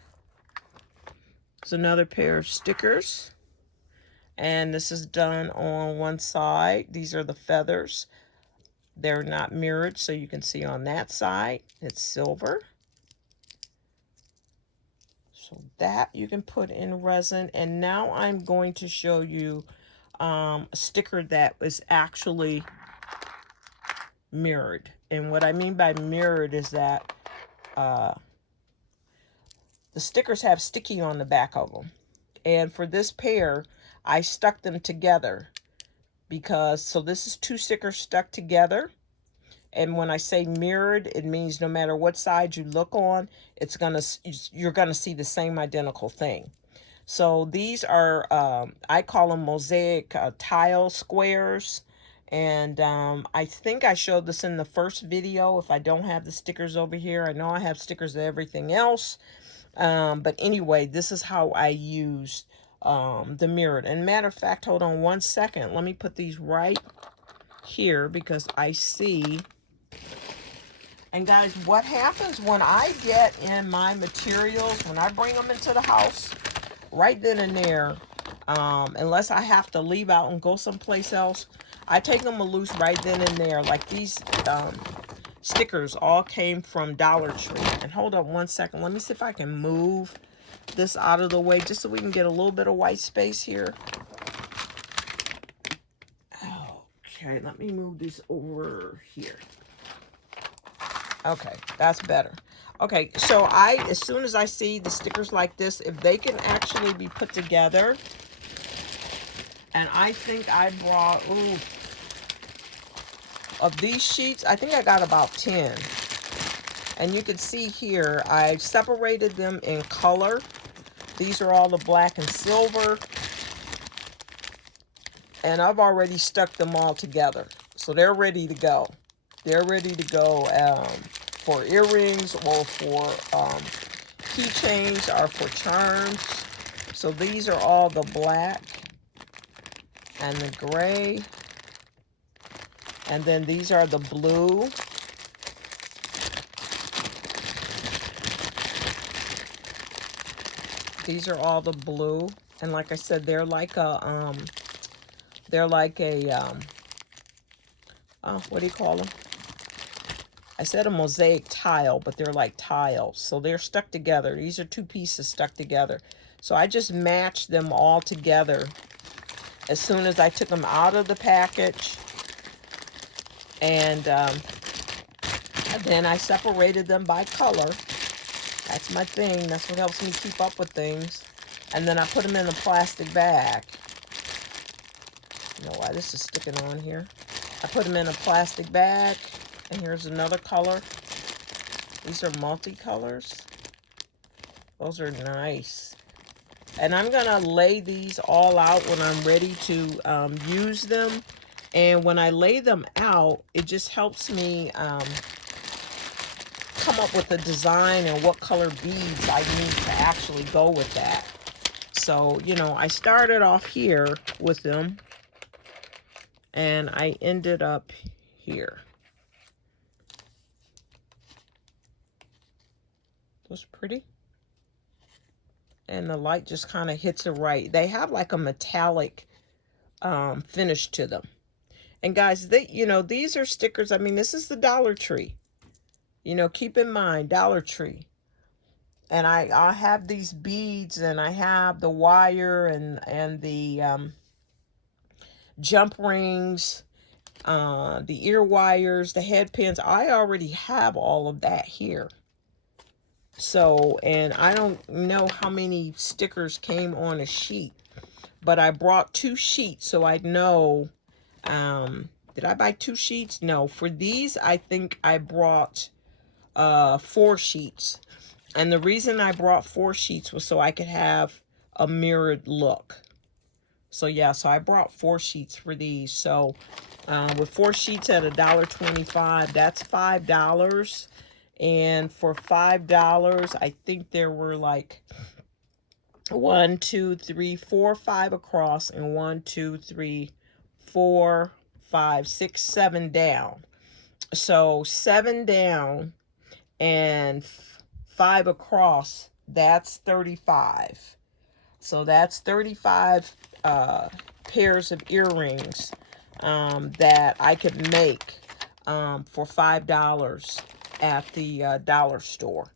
It's another pair of stickers, and this is done on one side. These are the feathers. They're not mirrored, so you can see on that side it's silver. So that you can put in resin. And now I'm going to show you a sticker that was actually mirrored. And what I mean by mirrored is that the stickers have sticky on the back of them. And for this pair, I stuck them together because, so this is two stickers stuck together. And when I say mirrored, it means no matter what side you look on, you're gonna see the same identical thing. So these are, I call them mosaic tile squares. And I think I showed this in the first video. If I don't have the stickers over here, I know I have stickers of everything else. But anyway, this is how I use the mirrored. And matter of fact, hold on one second. Let me put these right here because I see. And guys, what happens when I get in my materials, when I bring them into the house, right then and there, unless I have to leave out and go someplace else, I take them loose right then and there. Like these stickers all came from Dollar Tree. And hold on one second. Let me see if I can move this out of the way just so we can get a little bit of white space here. Okay, let me move this over here. Okay, that's better. Okay, so as soon as I see the stickers like this, if they can actually be put together, and I think I brought, of these sheets, I think I got about 10. And you can see here, I separated them in color. These are all the black and silver. And I've already stuck them all together. So they're ready to go. They're ready to go for earrings or for keychains or for charms. So these are all the black and the gray. And then these are the blue. These are all the blue. And like I said, they're like a, what do you call them? I said a mosaic tile, but they're like tiles. So they're stuck together. These are two pieces stuck together. So I just matched them all together as soon as I took them out of the package. And then I separated them by color. That's my thing. That's what helps me keep up with things. And then I put them in a plastic bag. I don't know why this is sticking on here. I put them in a plastic bag. And here's another color. These are multicolors. Those are nice. And I'm going to lay these all out when I'm ready to use them. And when I lay them out, it just helps me come up with a design and what color beads I need to actually go with that. So, you know, I started off here with them. And I ended up here. Those pretty. And the light just kind of hits it right. They have like a metallic finish to them. And guys, you know, these are stickers. I mean, this is the Dollar Tree. You know, keep in mind, Dollar Tree. And I have these beads, and I have the wire and the jump rings, the ear wires, the head pins. I already have all of that here. So, and I don't know how many stickers came on a sheet, but I brought 2 sheets so I know. Did I buy 2 sheets? No, for these, I think I brought 4 sheets. And the reason I brought 4 sheets was so I could have a mirrored look. So yeah, so I brought 4 sheets for these. So with 4 sheets at $1.25, that's $5. And for $5, I think there were like 1, 2, 3, 4, 5 across, and 1, 2, 3, 4, 5, 6, 7 down. So 7 down and 5 across, that's 35. So that's 35 pairs of earrings that I could make for $5 at the dollar store.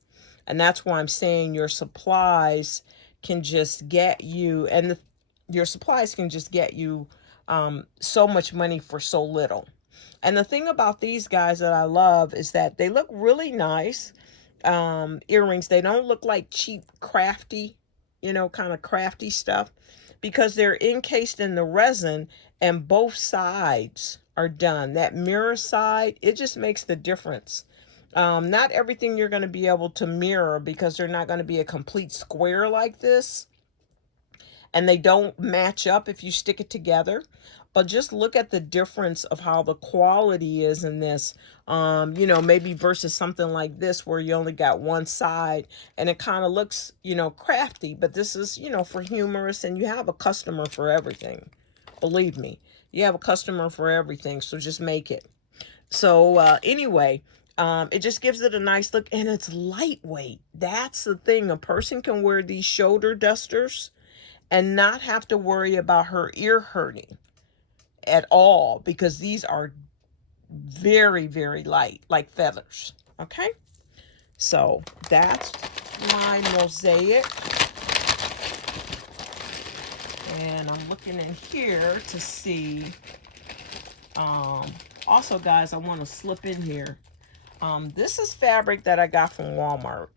And that's why I'm saying your supplies can just get you, and your supplies can just get you so much money for so little. And the thing about these guys that I love is that they look really nice earrings. They don't look like cheap crafty, you know, kind of crafty stuff, because they're encased in the resin and both sides are done. That mirror side, it just makes the difference. Not everything you're going to be able to mirror, because they're not going to be a complete square like this. And they don't match up if you stick it together. But just look at the difference of how the quality is in this, you know, maybe versus something like this where you only got one side and it kind of looks, you know, crafty. But this is, you know, for humorous, and you have a customer for everything. Believe me, you have a customer for everything. So just make it. So anyway, it just gives it a nice look, and it's lightweight. That's the thing. A person can wear these shoulder dusters and not have to worry about her ear hurting at all, because these are very, very light, like feathers. Okay, so that's my mosaic. And I'm looking in here to see, also guys, I want to slip in here. This is fabric that I got from Walmart.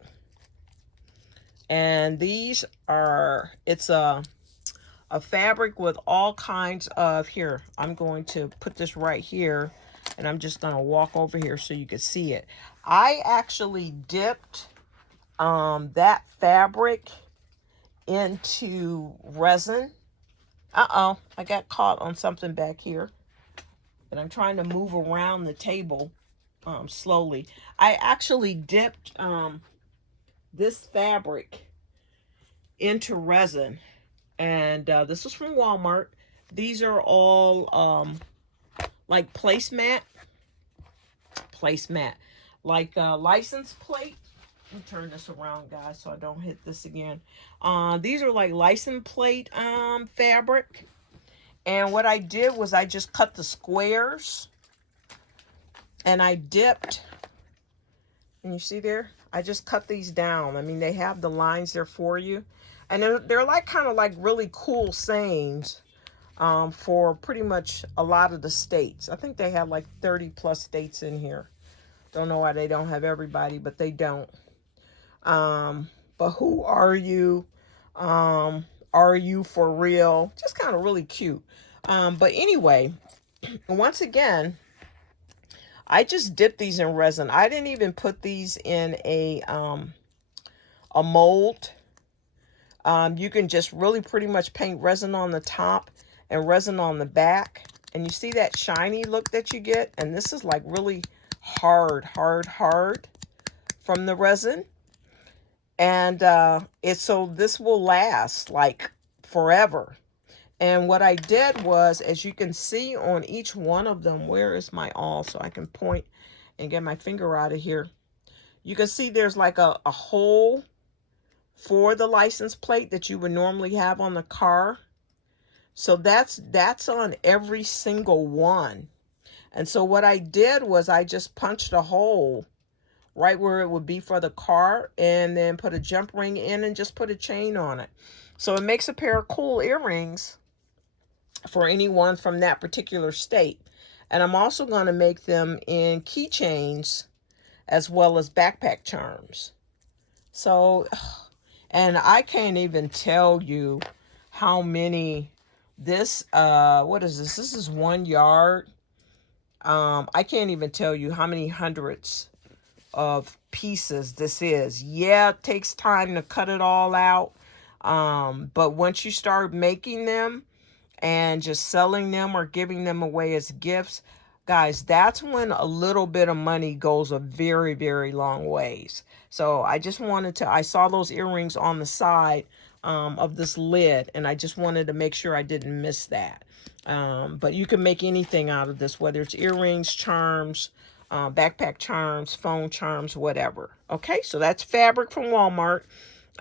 And these are, it's a fabric with all kinds of, here, I'm going to put this right here, and I'm just going to walk over here so you can see it. I actually dipped that fabric into resin. I got caught on something back here, and I'm trying to move around the table slowly. I actually dipped this fabric into resin, And this was from Walmart. These are all like placemat, like license plate. Let me turn this around, guys, so I don't hit this again. These are like license plate fabric. And what I did was I just cut the squares and I dipped. And you see there? I just cut these down. I mean, they have the lines there for you. And they're like kind of like really cool sayings for pretty much a lot of the states. I think they have like 30 plus states in here. Don't know why they don't have everybody, but they don't. But who are you? Are you for real? Just kind of really cute. But anyway, once again, I just dipped these in resin. I didn't even put these in a mold. You can just really pretty much paint resin on the top and resin on the back. And you see that shiny look that you get? And this is like really hard from the resin. And so this will last like forever. And what I did was, as you can see on each one of them, where is my awl so I can point and get my finger out of here? You can see there's like a hole for the license plate that you would normally have on the car. So that's on every single one. And so what I did was I just punched a hole right where it would be for the car, and then put a jump ring in and just put a chain on it. So it makes a pair of cool earrings for anyone from that particular state. And I'm also going to make them in keychains as well as backpack charms. So, and I can't even tell you how many this, what is this? This is 1 yard. I can't even tell you how many hundreds of pieces this is. Yeah, it takes time to cut it all out. But once you start making them and just selling them or giving them away as gifts, guys, that's when a little bit of money goes a very, very long ways. So I just wanted to, I saw those earrings on the side of this lid, and I just wanted to make sure I didn't miss that. But you can make anything out of this, whether it's earrings, charms, backpack charms, phone charms, whatever. Okay, so that's fabric from Walmart.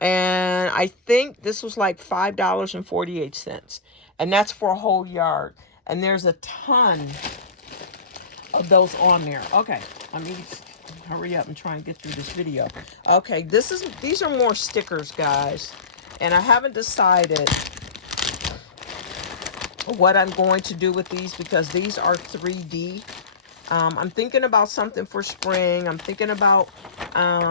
And I think this was like $5.48. And that's for a whole yard. And there's a ton of those on there. Okay, let me hurry up and try and get through this video. Okay, these are more stickers, guys. And I haven't decided what I'm going to do with these because these are 3D. I'm thinking about something for spring. I'm thinking about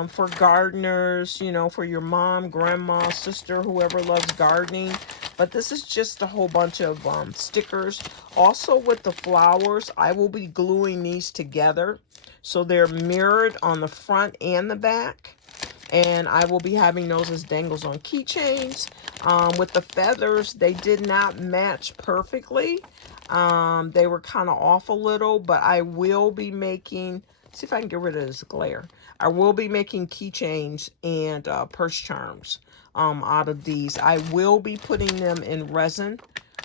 for gardeners, you know, for your mom, grandma, sister, whoever loves gardening. But this is just a whole bunch of stickers. Also with the flowers, I will be gluing these together. So they're mirrored on the front and the back. And I will be having those as dangles on keychains. With the feathers, they did not match perfectly. They were kind of off a little, but I will be making, see if I can get rid of this glare. I will be making keychains and purse charms out of these. I will be putting them in resin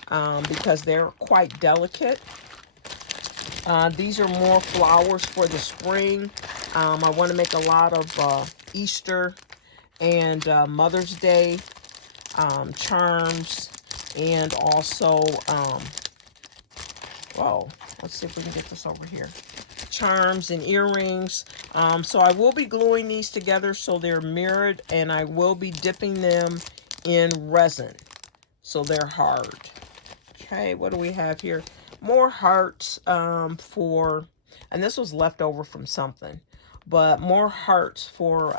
because they're quite delicate. These are more flowers for the spring. I want to make a lot of Easter and Mother's Day charms, and also whoa, let's see if we can get this over here, charms and earrings. So I will be gluing these together so they're mirrored, and I will be dipping them in resin so they're hard. Okay, what do we have here? More hearts for, and this was left over from something, but more hearts for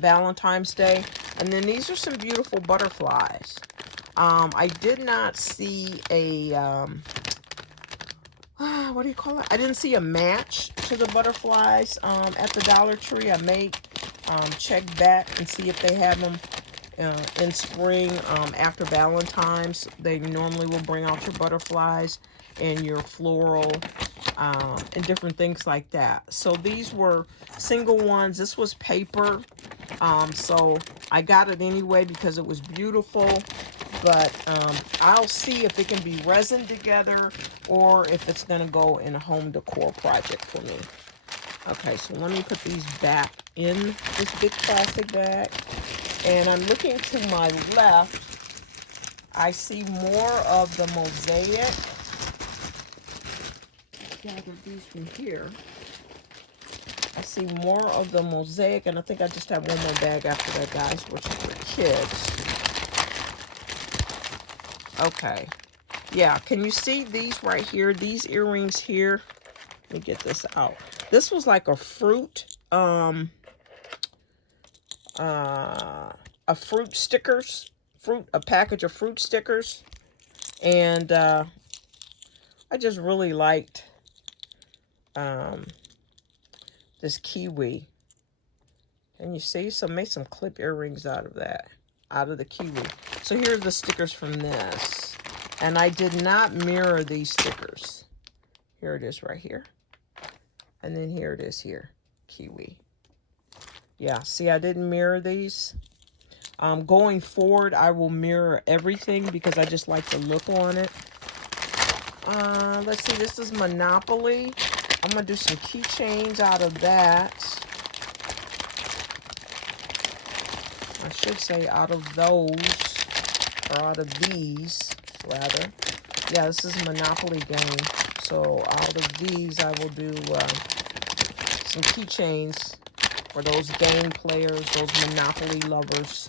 Valentine's Day. And then these are some beautiful butterflies. I did not see a what do you call it? I didn't see a match to the butterflies at the Dollar Tree. I may check back and see if they have them in spring after Valentine's. They normally will bring out your butterflies and your floral and different things like that. So these were single ones. This was paper. So I got it anyway because it was beautiful. but I'll see if it can be resin together or if it's going to go in a home decor project for me. Okay, so let me put these back in this big plastic bag. And I'm looking to my left. I see more of the mosaic. Gather these from here. I see more of the mosaic, and I think I just have one more bag after that, guys, which is for kids. Okay. Yeah, can you see these right here? These earrings here. Let me get this out. This was like a fruit, a fruit stickers, a package of fruit stickers. And I just really liked this kiwi. And you see, so made some clip earrings out of that, out of the kiwi. So here are the stickers from this. And I did not mirror these stickers. Here it is right here. And then here it is here, kiwi. Yeah, see, I didn't mirror these. Going forward, I will mirror everything because I just like the look on it. Let's see, this is Monopoly. I'm going to do some keychains out of that. I should say out of those, or out of these, rather. Yeah, this is a Monopoly game. So out of these, I will do some keychains for those game players, those Monopoly lovers.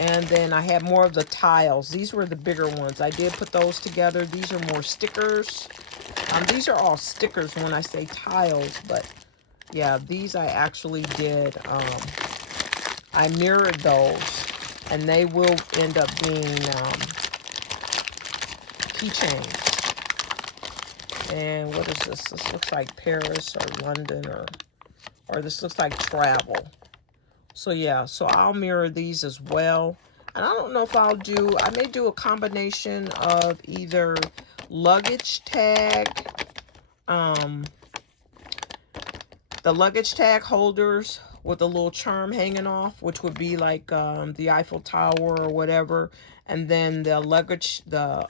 And then I have more of the tiles. These were the bigger ones. I did put those together. These are more stickers. These are all stickers when I say tiles, but yeah, these I actually did. I mirrored those, and they will end up being keychains. And what is this? This looks like Paris or London, or this looks like travel. So yeah, so I'll mirror these as well. And I don't know if I may do a combination of either luggage tag, the luggage tag holders with a little charm hanging off, which would be like the Eiffel Tower or whatever. And then the luggage, the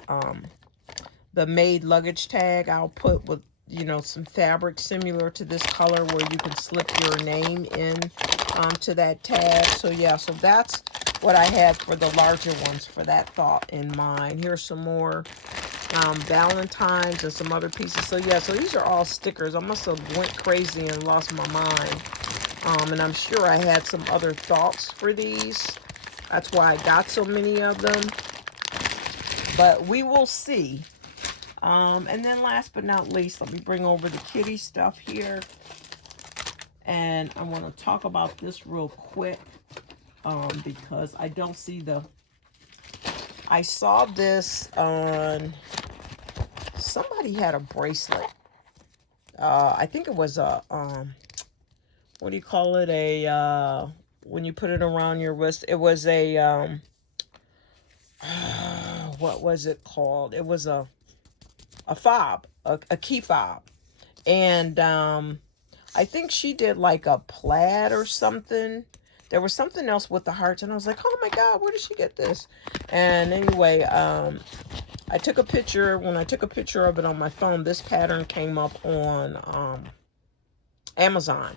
made luggage tag I'll put with, you know, some fabric similar to this color where you can slip your name in to that tag. So yeah, so that's what I had for the larger ones for that thought in mind. Here's some more Valentine's and some other pieces. So yeah, so these are all stickers. I must have went crazy and lost my mind. And I'm sure I had some other thoughts for these. That's why I got so many of them. But we will see. And then last but not least, let me bring over the kitty stuff here. And I want to talk about this real quick because I don't see I saw this on, somebody had a bracelet. I think it was a, what do you call it? When you put it around your wrist, it was a, what was it called? It was a fob, a key fob. And I think she did like a plaid or something. There was something else with the hearts, and I was like, oh my God, where did she get this? And anyway, I took a picture. When I took a picture of it on my phone, this pattern came up on Amazon.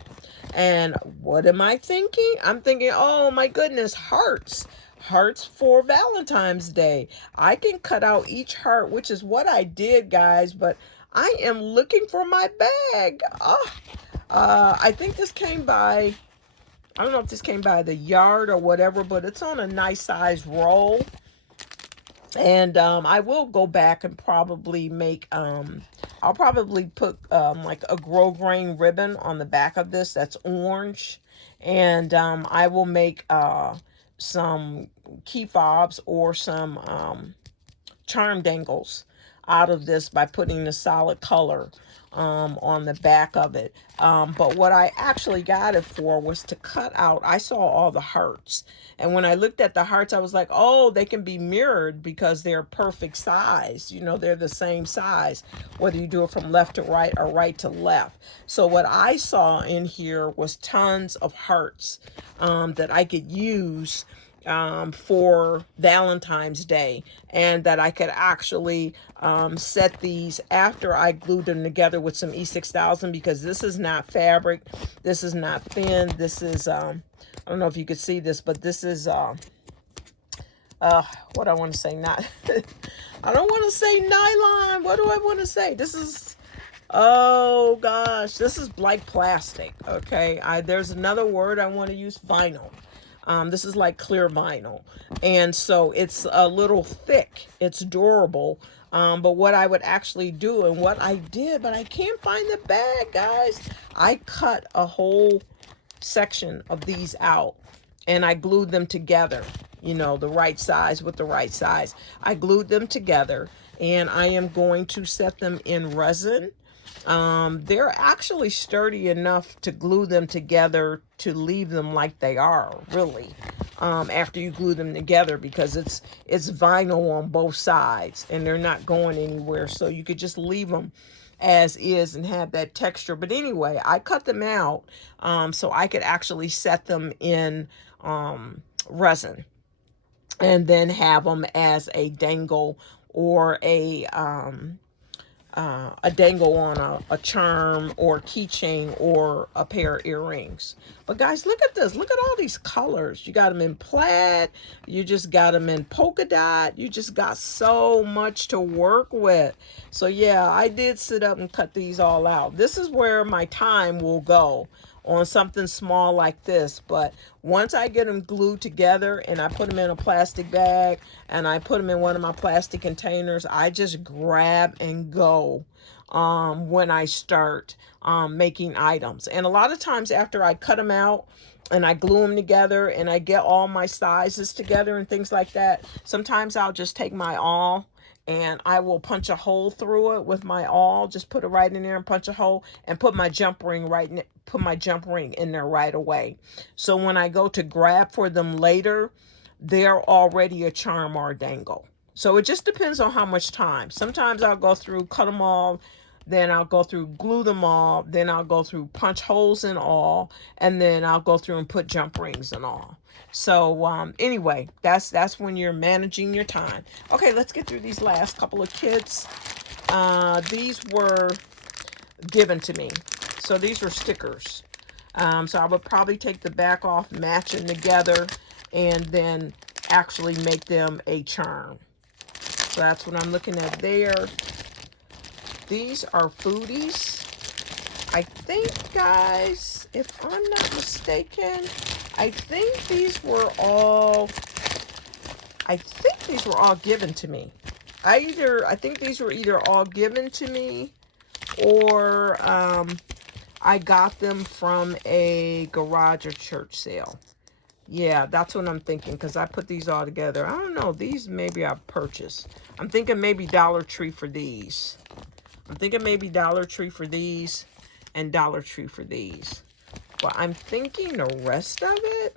And what am I thinking? I'm thinking, oh my goodness, hearts. Hearts for Valentine's Day. I can cut out each heart, which is what I did, guys, but I am looking for my bag. I think this came by, I don't know if this came by the yard or whatever, but it's on a nice size roll. And I will go back and probably make, I'll probably put like a grosgrain ribbon on the back of this that's orange. And I will make some key fobs or some charm dangles out of this by putting the solid color on the back of it. But what I actually got it for was to cut out, I saw all the hearts. And when I looked at the hearts, I was like, oh, they can be mirrored because they're perfect size. You know, they're the same size, whether you do it from left to right or right to left. So what I saw in here was tons of hearts that I could use for Valentine's Day, and that I could actually set these after I glued them together with some E6000, because this is not fabric, this is not thin, this is I don't know if you could see this, but this is what I want to say, not I don't want to say nylon, what do I want to say, this is, oh gosh, this is like plastic. Okay, there's another word I want to use, vinyl. This is like clear vinyl, and so it's a little thick, it's durable. But what I would actually do, and what I did, but I can't find the bag, guys, I cut a whole section of these out and I glued them together, you know, the right size with the right size. I glued them together, and I am going to set them in resin. They're actually sturdy enough to glue them together, to leave them like they are, really, after you glue them together, because it's vinyl on both sides and they're not going anywhere, so you could just leave them as is and have that texture. But anyway, I cut them out so I could actually set them in resin, and then have them as a dangle, or a dangle on a charm or keychain or a pair of earrings. But guys, look at this. Look at all these colors. You got them in plaid. You just got them in polka dot. You just got so much to work with. So yeah, I did sit up and cut these all out. This is where my time will go, on something small like this. But once I get them glued together and I put them in a plastic bag and I put them in one of my plastic containers, I just grab and go when I start making items. And a lot of times after I cut them out and I glue them together and I get all my sizes together and things like that, sometimes I'll just take my awl and I will punch a hole through it with my awl. Just put it right in there and punch a hole, and put my jump ring in there right away. So when I go to grab for them later, they're already a charm or a dangle. So it just depends on how much time. Sometimes I'll go through, cut them all, then I'll go through, glue them all, then I'll go through, punch holes in all, and then I'll go through and put jump rings and all. So anyway, that's when you're managing your time. Okay, let's get through these last couple of kits. These were given to me. So these are stickers. So I would probably take the back off, match them together, and then actually make them a charm. So that's what I'm looking at there. These are foodies. I think, guys, if I'm not mistaken, I think these were all given to me. I think these were either all given to me, or I got them from a garage or church sale. Yeah, that's what I'm thinking, because I put these all together. I don't know. These maybe I purchased. I'm thinking maybe Dollar Tree for these. I'm thinking maybe Dollar Tree for these and Dollar Tree for these. But I'm thinking the rest of it,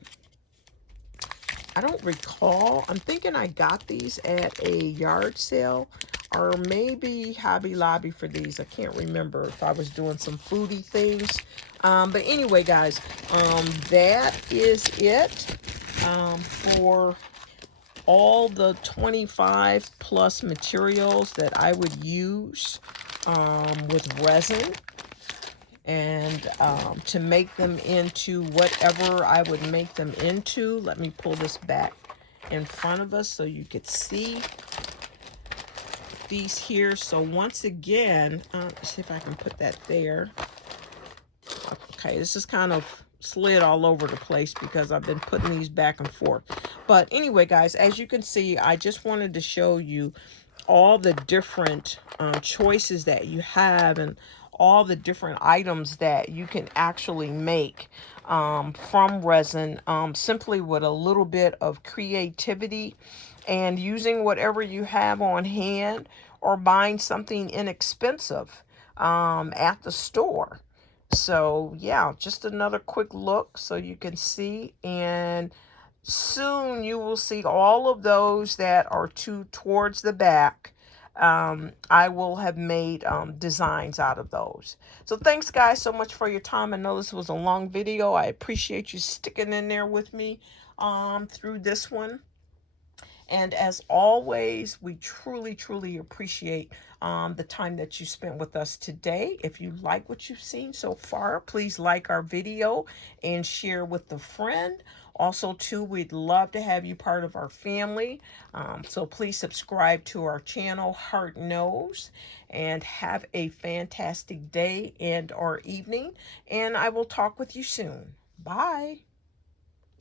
I don't recall. I'm thinking I got these at a yard sale, or maybe Hobby Lobby for these. I can't remember if I was doing some foodie things. But anyway, guys, that is it for all the 25 plus materials that I would use with resin, and to make them into whatever I would make them into. Let me pull this back in front of us so you could see these here. So once again, let's see if I can put that there. Okay, this is kind of slid all over the place because I've been putting these back and forth. But anyway, guys, as you can see, I just wanted to show you all the different choices that you have, and all the different items that you can actually make from resin, simply with a little bit of creativity and using whatever you have on hand, or buying something inexpensive at the store. So yeah, just another quick look so you can see, and soon you will see all of those that are towards the back I will have made designs out of those. So thanks guys so much for your time. I know this was a long video. I appreciate you sticking in there with me through this one. And as always, we truly, truly appreciate the time that you spent with us today. If you like what you've seen so far, please like our video and share with a friend. Also, too, we'd love to have you part of our family. So please subscribe to our channel, Heart Knows, and have a fantastic day and or evening. And I will talk with you soon. Bye.